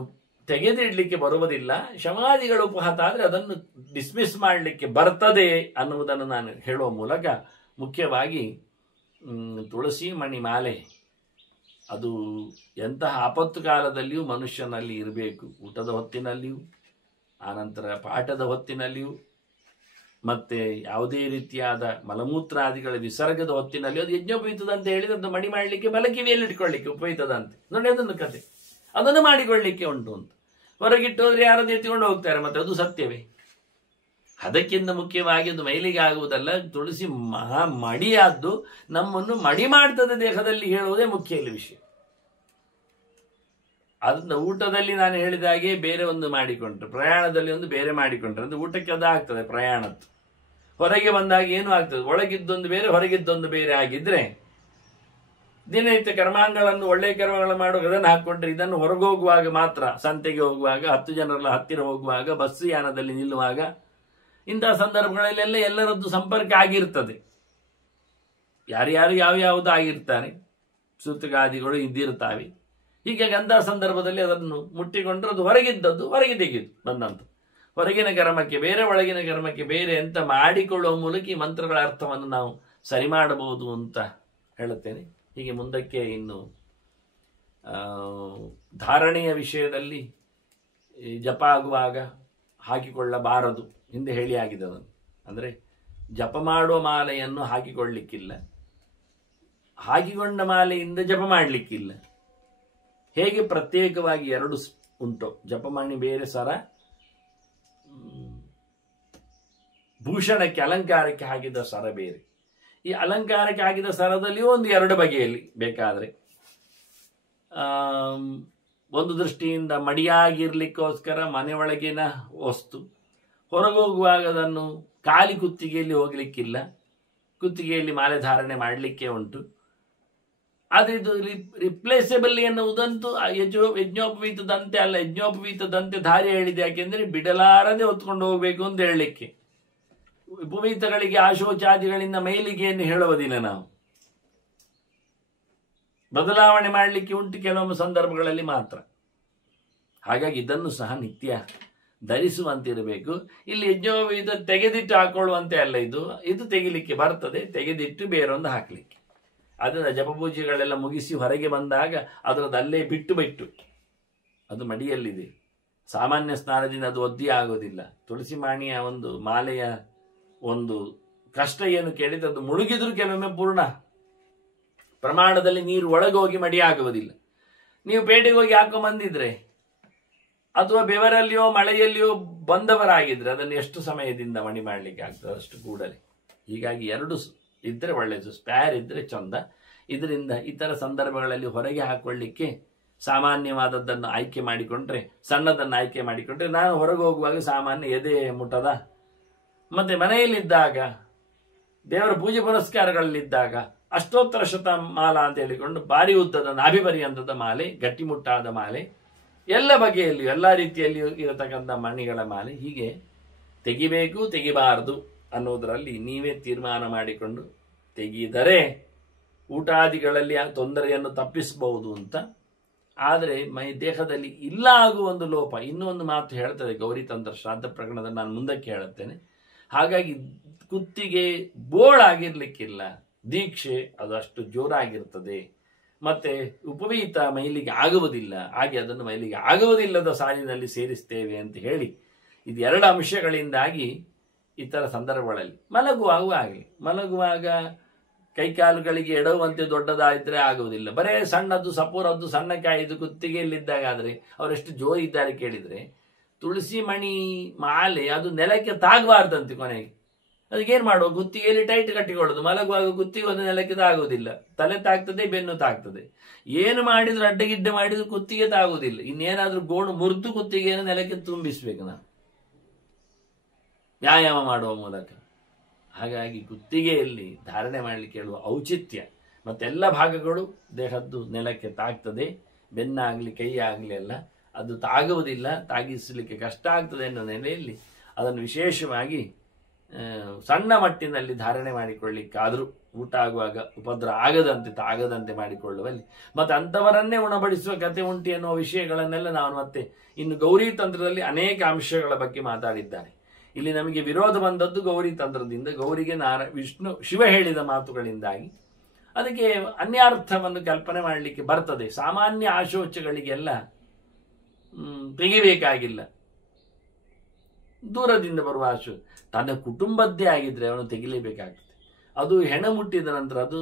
ತೆಗೆದಿಡ್ಲಿಕ್ಕೆ ಬರುವುದಿಲ್ಲ. ಶಮಾದಿಗಳು ಉಪಹತ ಆದರೆ ಅದನ್ನು ಡಿಸ್ಮಿಸ್ ಮಾಡಲಿಕ್ಕೆ ಬರ್ತದೆ ಅನ್ನುವುದನ್ನು ನಾನು ಹೇಳುವ ಮೂಲಕ ಮುಖ್ಯವಾಗಿ ತುಳಸಿ ಮಣಿ ಮಾಲೆ ಅದು ಎಂತಹ ಆಪತ್ತು ಕಾಲದಲ್ಲಿಯೂ ಮನುಷ್ಯನಲ್ಲಿ ಇರಬೇಕು. ಊಟದ ಹೊತ್ತಿನಲ್ಲಿಯೂ, ಆನಂತರ ಪಾಠದ ಹೊತ್ತಿನಲ್ಲಿಯೂ, ಮತ್ತೆ ಯಾವುದೇ ರೀತಿಯಾದ ಮಲಮೂತ್ರಾದಿಗಳ ವಿಸರ್ಗದ ಹೊತ್ತಿನಲ್ಲಿ ಅದು ಯಜ್ಞೋಪಯುಕ್ತದ ಅಂತ ಹೇಳಿದ್ರೆ ಅದು ಮಣಿ ಮಾಡಲಿಕ್ಕೆ ಬಲಕಿವಿಯಲ್ಲಿ ಇಟ್ಕೊಳ್ಳಿಕ್ಕೆ ಉಪಯುಕ್ತದ ಅಂತ ನೋಡಿ, ಅದೊಂದು ಕತೆ. ಅದನ್ನು ಮಾಡಿಕೊಳ್ಳಿಕ್ಕೆ ಉಂಟು ಅಂತ ಹೊರಗಿಟ್ಟೋದ್ರೆ ಯಾರದ್ದು ಎತ್ತಿಕೊಂಡು ಹೋಗ್ತಾರೆ, ಮತ್ತೆ ಅದು ಸತ್ಯವೇ. ಅದಕ್ಕಿಂತ ಮುಖ್ಯವಾಗಿ ಅದು ಮೈಲಿಗೆ ಆಗುವುದಲ್ಲ, ತುಳಸಿ ಮಡಿಯಾದ್ದು ನಮ್ಮನ್ನು ಮಡಿ ಮಾಡ್ತದೆ ದೇಹದಲ್ಲಿ ಹೇಳುವುದೇ ಮುಖ್ಯ ಇಲ್ಲಿ ವಿಷಯ. ಅದನ್ನ ಊಟದಲ್ಲಿ ನಾನು ಹೇಳಿದ ಹಾಗೆ ಬೇರೆ ಒಂದು ಮಾಡಿಕೊಂಡ್ರೆ, ಪ್ರಯಾಣದಲ್ಲಿ ಒಂದು ಬೇರೆ ಮಾಡಿಕೊಂಡ್ರೆ ಅಂದ್ರೆ ಊಟಕ್ಕೆ ಅದು ಆಗ್ತದೆ ಪ್ರಯಾಣದ್ದು. ಹೊರಗೆ ಬಂದಾಗ ಏನು ಆಗ್ತದೆ, ಒಳಗಿದ್ದೊಂದು ಬೇರೆ ಹೊರಗಿದ್ದೊಂದು ಬೇರೆ ಆಗಿದ್ರೆ ದಿನನಿತ್ಯ ಕರ್ಮಾಂಗಗಳನ್ನು ಒಳ್ಳೆಯ ಕರ್ಮಗಳನ್ನು ಮಾಡುವಾಗ ಅದನ್ನು ಹಾಕೊಂಡ್ರೆ, ಇದನ್ನು ಹೊರಗೋಗುವಾಗ ಮಾತ್ರ, ಸಂತೆಗೆ ಹೋಗುವಾಗ 10 ಜನರೆಲ್ಲ ಹತ್ತಿರ ಹೋಗುವಾಗ, ಬಸ್ ಯಾನದಲ್ಲಿ ನಿಲ್ಲುವಾಗ, ಇಂತಹ ಸಂದರ್ಭಗಳಲ್ಲೆಲ್ಲ ಎಲ್ಲರದ್ದು ಸಂಪರ್ಕ ಆಗಿರ್ತದೆ, ಯಾರ್ಯಾರು ಯಾವ್ಯಾವುದು ಆಗಿರ್ತಾರೆ, ಸೂತಗಾದಿಗಳು ಇದ್ದಿರ್ತಾವೆ. ಹೀಗಾಗಿ ಅಂತಹ ಸಂದರ್ಭದಲ್ಲಿ ಅದನ್ನು ಮುಟ್ಟಿಕೊಂಡ್ರೆ ಅದು ಹೊರಗಿದ್ದದ್ದು ಹೊರಗೆ ತೆಗೆದು ಬಂದಂತ, ಹೊರಗಿನ ಕರ್ಮಕ್ಕೆ ಬೇರೆ ಒಳಗಿನ ಕರ್ಮಕ್ಕೆ ಬೇರೆ ಅಂತ ಮಾಡಿಕೊಳ್ಳುವ ಮೂಲಕ ಈ ಮಂತ್ರಗಳ ಅರ್ಥವನ್ನು ನಾವು ಸರಿ ಮಾಡಬಹುದು ಅಂತ ಹೇಳುತ್ತೇನೆ. ಹೀಗೆ ಮುಂದಕ್ಕೆ ಇನ್ನು ಧಾರಣೆಯ ವಿಷಯದಲ್ಲಿ ಜಪ ಆಗುವಾಗ ಹಾಕಿಕೊಳ್ಳಬಾರದು ಹಿಂದೆ ಹೇಳಿ ಆಗಿದೆ. ಅದನ್ನು ಅಂದರೆ ಜಪ ಮಾಡುವ ಮಾಲೆಯನ್ನು ಹಾಕಿಕೊಳ್ಳಲಿಕ್ಕಿಲ್ಲ, ಹಾಕಿಕೊಂಡ ಮಾಲೆಯಿಂದ ಜಪ ಮಾಡಲಿಕ್ಕಿಲ್ಲ. ಹೇಗೆ ಪ್ರತ್ಯೇಕವಾಗಿ ಎರಡು ಉಂಟು, ಜಪಮಾಣಿ ಬೇರೆ, ಸರ ಭೂಷಣಕ್ಕೆ ಅಲಂಕಾರಕ್ಕೆ ಹಾಕಿದ ಸರ ಬೇರೆ. ಈ ಅಲಂಕಾರಕ್ಕೆ ಹಾಕಿದ ಸರದಲ್ಲಿಯೂ ಒಂದು ಎರಡು ಬಗೆಯಲ್ಲಿ ಬೇಕಾದರೆ, ಒಂದು ದೃಷ್ಟಿಯಿಂದ ಮಡಿಯಾಗಿರ್ಲಿಕ್ಕೋಸ್ಕರ ಮನೆಯೊಳಗಿನ ವಸ್ತು, ಹೊರಗೋಗುವಾಗ ಅದನ್ನು ಖಾಲಿ ಕುತ್ತಿಗೆಯಲ್ಲಿ ಹೋಗ್ಲಿಕ್ಕಿಲ್ಲ, ಕುತ್ತಿಗೆಯಲ್ಲಿ ಮಾಲೆ ಧಾರಣೆ ಮಾಡಲಿಕ್ಕೆ ಉಂಟು. ಆದರೆ ಇದು ರಿಪ್ಲೇಸಬಲ್ ಎನ್ನುವುದಂತೂ ಯಜ್ಞೋಪವೀತದಂತೆ ಅಲ್ಲ. ಯಜ್ಞೋಪವೀತದಂತೆ ಧಾರ್ಯ ಹೇಳಿದೆ, ಯಾಕೆಂದ್ರೆ ಬಿಡಲಾರದೆ ಹೊತ್ಕೊಂಡು ಹೋಗ್ಬೇಕು ಅಂತ ಹೇಳಲಿಕ್ಕೆ. ಉಪವೀತಗಳಿಗೆ ಆಶೋಚಾದಿಗಳಿಂದ ಮೈಲಿಗೆಯನ್ನು ಹೇಳುವುದಿಲ್ಲ ನಾವು, ಬದಲಾವಣೆ ಮಾಡಲಿಕ್ಕೆ ಉಂಟು ಕೆಲವೊಂದು ಸಂದರ್ಭಗಳಲ್ಲಿ ಮಾತ್ರ. ಹಾಗಾಗಿ ಇದನ್ನು ಸಹ ನಿತ್ಯ ಧರಿಸುವಂತಿರಬೇಕು. ಇಲ್ಲಿ ಯಜ್ಞೋಪವೀತ ತೆಗೆದಿಟ್ಟು ಹಾಕೊಳ್ಳುವಂತೆ ಅಲ್ಲ, ಇದು ತೆಗಿಲಿಕ್ಕೆ ಬರ್ತದೆ, ತೆಗೆದಿಟ್ಟು ಬೇರೊಂದು ಹಾಕಲಿಕ್ಕೆ. ಅದರಿಂದ ಜಪಪೂಜೆಗಳೆಲ್ಲ ಮುಗಿಸಿ ಹೊರಗೆ ಬಂದಾಗ ಅದರದ್ದು ಅಲ್ಲೇ ಬಿಟ್ಟು ಅದು ಮಡಿಯಲ್ಲಿದೆ. ಸಾಮಾನ್ಯ ಸ್ನಾನದಿಂದ ಅದು ಒದ್ದಿ ಆಗೋದಿಲ್ಲ. ತುಳಸಿ ಮಾಣಿಯ ಒಂದು ಮಾಲೆಯ ಒಂದು ಕಷ್ಟ ಏನು ಕೇಳಿದ್ರೆ, ಅದು ಮುಳುಗಿದ್ರು ಕೆಲವೊಮ್ಮೆ ಪೂರ್ಣ ಪ್ರಮಾಣದಲ್ಲಿ ನೀರು ಒಳಗೋಗಿ ಮಡಿ ಆಗುವುದಿಲ್ಲ. ನೀವು ಪೇಟೆಗೆ ಹೋಗಿ ಹಾಕೊಂಬಂದಿದ್ರೆ ಅಥವಾ ಬೆವರಲ್ಲಿಯೋ ಮಳೆಯಲ್ಲಿಯೋ ಬಂದವರಾಗಿದ್ರೆ ಅದನ್ನು ಎಷ್ಟು ಸಮಯದಿಂದ ಮಣಿ ಮಾಡಲಿಕ್ಕೆ ಆಗ್ತದೆ, ಅಷ್ಟು ಕೂಡಲೇ. ಹೀಗಾಗಿ ಎರಡು ಇದ್ರೆ ಒಳ್ಳೆಯದು, ಸ್ಪೇರ್ ಇದ್ರೆ ಚಂದ. ಇದರಿಂದ ಇತರ ಸಂದರ್ಭಗಳಲ್ಲಿ ಹೊರಗೆ ಹಾಕೊಳ್ಳಿಕ್ಕೆ ಸಾಮಾನ್ಯವಾದದ್ದನ್ನು ಆಯ್ಕೆ ಮಾಡಿಕೊಂಡ್ರೆ, ಸಣ್ಣದನ್ನು ಆಯ್ಕೆ ಮಾಡಿಕೊಂಡ್ರೆ, ನಾನು ಹೊರಗೆ ಹೋಗುವಾಗ ಸಾಮಾನ್ಯ ಎದೆ ಮುಟ್ಟದ, ಮತ್ತೆ ಮನೆಯಲ್ಲಿದ್ದಾಗ ದೇವರ ಪೂಜೆ ಪುನಸ್ಕಾರಗಳಲ್ಲಿದ್ದಾಗ ಅಷ್ಟೋತ್ತರ ಶತಮಾಲ ಅಂತ ಹೇಳಿಕೊಂಡು ಭಾರಿ ಉದ್ದದ ನಾಭಿಪರ್ಯಂತದ ಮಾಲೆ, ಗಟ್ಟಿಮುಟ್ಟಾದ ಮಾಲೆ, ಎಲ್ಲ ಬಗೆಯಲ್ಲಿಯೂ ಎಲ್ಲ ರೀತಿಯಲ್ಲಿಯೂ ಇರತಕ್ಕಂಥ ಮಣಿಗಳ ಮಾಲೆ, ಹೀಗೆ ತೆಗಿಬೇಕು ತೆಗಿಬಾರದು ಅನ್ನೋದರಲ್ಲಿ ನೀವೇ ತೀರ್ಮಾನ ಮಾಡಿಕೊಂಡು ತೆಗೆದರೆ ಊಟಾದಿಗಳಲ್ಲಿ ತೊಂದರೆಯನ್ನು ತಪ್ಪಿಸಬಹುದು ಅಂತ. ಆದರೆ ದೇಹದಲ್ಲಿ ಇಲ್ಲ ಆಗುವ ಒಂದು ಲೋಪ, ಇನ್ನೂ ಒಂದು ಮಾತು ಹೇಳ್ತದೆ ಗೌರಿ ತಂತ್ರ ಶ್ರಾದ್ದ ಪ್ರಕರಣದಲ್ಲಿ, ನಾನು ಮುಂದಕ್ಕೆ ಹೇಳುತ್ತೇನೆ. ಹಾಗಾಗಿ ಕುತ್ತಿಗೆ ಬೋಳಾಗಿರ್ಲಿಕ್ಕಿಲ್ಲ, ದೀಕ್ಷೆ ಅದು ಅಷ್ಟು ಜೋರಾಗಿರ್ತದೆ, ಮತ್ತೆ ಉಪವೀತ ಮೈಲಿಗೆ ಆಗುವುದಿಲ್ಲ, ಹಾಗೆ ಅದನ್ನು ಮೈಲಿಗೆ ಆಗುವುದಿಲ್ಲದ ಸಾಲಿನಲ್ಲಿ ಸೇರಿಸ್ತೇವೆ ಅಂತ ಹೇಳಿ, ಇದು ಎರಡು ಅಂಶಗಳಿಂದಾಗಿ ಇತರ ಸಂದರ್ಭಗಳಲ್ಲಿ ಮಲಗುವಾಗ ಕೈಕಾಲುಗಳಿಗೆ ಎಡವಂತೆ ದೊಡ್ಡದಾಯಿದ್ರೆ ಆಗುವುದಿಲ್ಲ. ಬರೇ ಸಣ್ಣದ್ದು ಸಪೂರದ್ದು ಸಣ್ಣಕ್ಕಾಯಿದು ಕುತ್ತಿಗೆಯಲ್ಲಿದ್ದಾಗ ಆದರೆ ಅವರೆಷ್ಟು ಜೋರಿದ್ದಾರೆ ಕೇಳಿದರೆ, ತುಳಸಿ ಮಣಿ ಮಾಲೆ ಅದು ನೆಲಕ್ಕೆ ತಾಗಬಾರ್ದಂತೆ. ಕೊನೆಗೆ ಅದಕ್ಕೇನು ಮಾಡುವ, ಕುತ್ತಿಗೆಯಲ್ಲಿ ಟೈಟ್ ಕಟ್ಟಿಕೊಳ್ಳೋದು. ಮಲಗುವಾಗ ಕುತ್ತಿಗೆ ಒಂದು ನೆಲಕ್ಕೆ ತಾಗುವುದಿಲ್ಲ, ತಲೆ ತಾಗ್ತದೆ, ಬೆನ್ನು ತಾಗ್ತದೆ. ಏನು ಮಾಡಿದ್ರು ಅಡ್ಡಗಿಡ್ಡೆ ಮಾಡಿದ್ರು ಕುತ್ತಿಗೆ ತಾಗುವುದಿಲ್ಲ. ಇನ್ನೇನಾದ್ರೂ ಗೋಣು ಮುರಿದು ಕುತ್ತಿಗೆಯನ್ನು ನೆಲಕ್ಕೆ ತುಂಬಿಸ್ಬೇಕು ನಾವು ವ್ಯಾಯಾಮ ಮಾಡುವ ಮೂಲಕ. ಹಾಗಾಗಿ ಕುತ್ತಿಗೆಯಲ್ಲಿ ಧಾರಣೆ ಮಾಡಲಿಕ್ಕೆ ಹೇಳುವ ಔಚಿತ್ಯ, ಮತ್ತೆಲ್ಲ ಭಾಗಗಳು ದೇಹದ್ದು ನೆಲಕ್ಕೆ ತಾಗ್ತದೆ, ಬೆನ್ನಾಗಲಿ ಕೈ ಆಗಲಿ ಎಲ್ಲ ಅದು ತಾಗುವುದಿಲ್ಲ, ತಾಗಿಸಲಿಕ್ಕೆ ಕಷ್ಟ ಆಗ್ತದೆ ಅನ್ನೋ ನೆಲೆಯಲ್ಲಿ ಅದನ್ನು ವಿಶೇಷವಾಗಿ ಸಣ್ಣ ಮಟ್ಟಿನಲ್ಲಿ ಧಾರಣೆ ಮಾಡಿಕೊಳ್ಳಿಕ್ಕಾದರೂ ಊಟ ಆಗುವಾಗ ಉಪದ್ರ ಆಗದಂತೆ ಮಾಡಿಕೊಳ್ಳುವಲ್ಲಿ, ಮತ್ತು ಅಂಥವರನ್ನೇ ಉಣಬಡಿಸುವ ಕತೆ ಉಂಟು ಎನ್ನುವ ವಿಷಯಗಳನ್ನೆಲ್ಲ ನಾವು ಮತ್ತೆ ಇನ್ನು ಗೌರಿ ತಂತ್ರದಲ್ಲಿ ಅನೇಕ ಅಂಶಗಳ ಬಗ್ಗೆ ಮಾತಾಡಿದ್ದಾರೆ. ಇಲ್ಲಿ ನಮಗೆ ವಿರೋಧ ಬಂದದ್ದು ಗೌರಿ ತಂತ್ರದಿಂದ, ಗೌರಿಗೆ ಶಿವ ಹೇಳಿದ ಮಾತುಗಳಿಂದಾಗಿ ಅದಕ್ಕೆ ಅನ್ಯಾರ್ಥವನ್ನು ಕಲ್ಪನೆ ಮಾಡಲಿಕ್ಕೆ ಬರ್ತದೆ. ಸಾಮಾನ್ಯ ಆಶೋಚಗಳಿಗೆಲ್ಲ ತೆಗಿಬೇಕಾಗಿಲ್ಲ, ದೂರದಿಂದ ಬರುವ ಆಶು ತನ್ನ ಕುಟುಂಬದ್ದೇ ಆಗಿದ್ರೆ ಅವನು ತೆಗಿಲೇಬೇಕಾಗ್ತದೆ. ಅದು ಹೆಣ ಮುಟ್ಟಿದ ನಂತರ ಅದು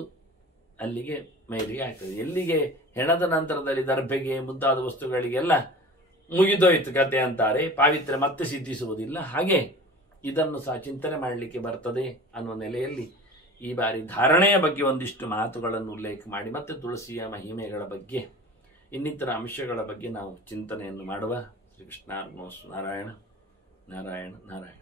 ಅಲ್ಲಿಗೆ ಮೈಲಿಗೆ ಆಗ್ತದೆ. ಎಲ್ಲಿಗೆ ಹೆಣದ ನಂತರದಲ್ಲಿ ದರ್ಭೆಗೆ ಮುಂತಾದ ವಸ್ತುಗಳಿಗೆಲ್ಲ ಮುಗಿದೋಯ್ತು ಕತೆ ಅಂತಾರೆ, ಪಾವಿತ್ರ್ಯ ಮತ್ತೆ ಸಿದ್ಧಿಸುವುದಿಲ್ಲ. ಹಾಗೆ ಇದನ್ನು ಸಹ ಚಿಂತನೆ ಮಾಡಲಿಕ್ಕೆ ಬರ್ತದೆ ಅನ್ನುವ ನೆಲೆಯಲ್ಲಿ ಈ ಬಾರಿ ಧಾರಣೆಯ ಬಗ್ಗೆ ಒಂದಿಷ್ಟು ಮಾತುಗಳನ್ನು ಉಲ್ಲೇಖ ಮಾಡಿ, ಮತ್ತೆ ತುಳಸಿಯ ಮಹಿಮೆಗಳ ಬಗ್ಗೆ ಇನ್ನಿತರ ಅಂಶಗಳ ಬಗ್ಗೆ ನಾವು ಚಿಂತನೆಯನ್ನು ಮಾಡುವ. ಶ್ರೀಕೃಷ್ಣ ನಾರಾಯಣ ನಾರಾಯಣ ನಾರಾಯಣ.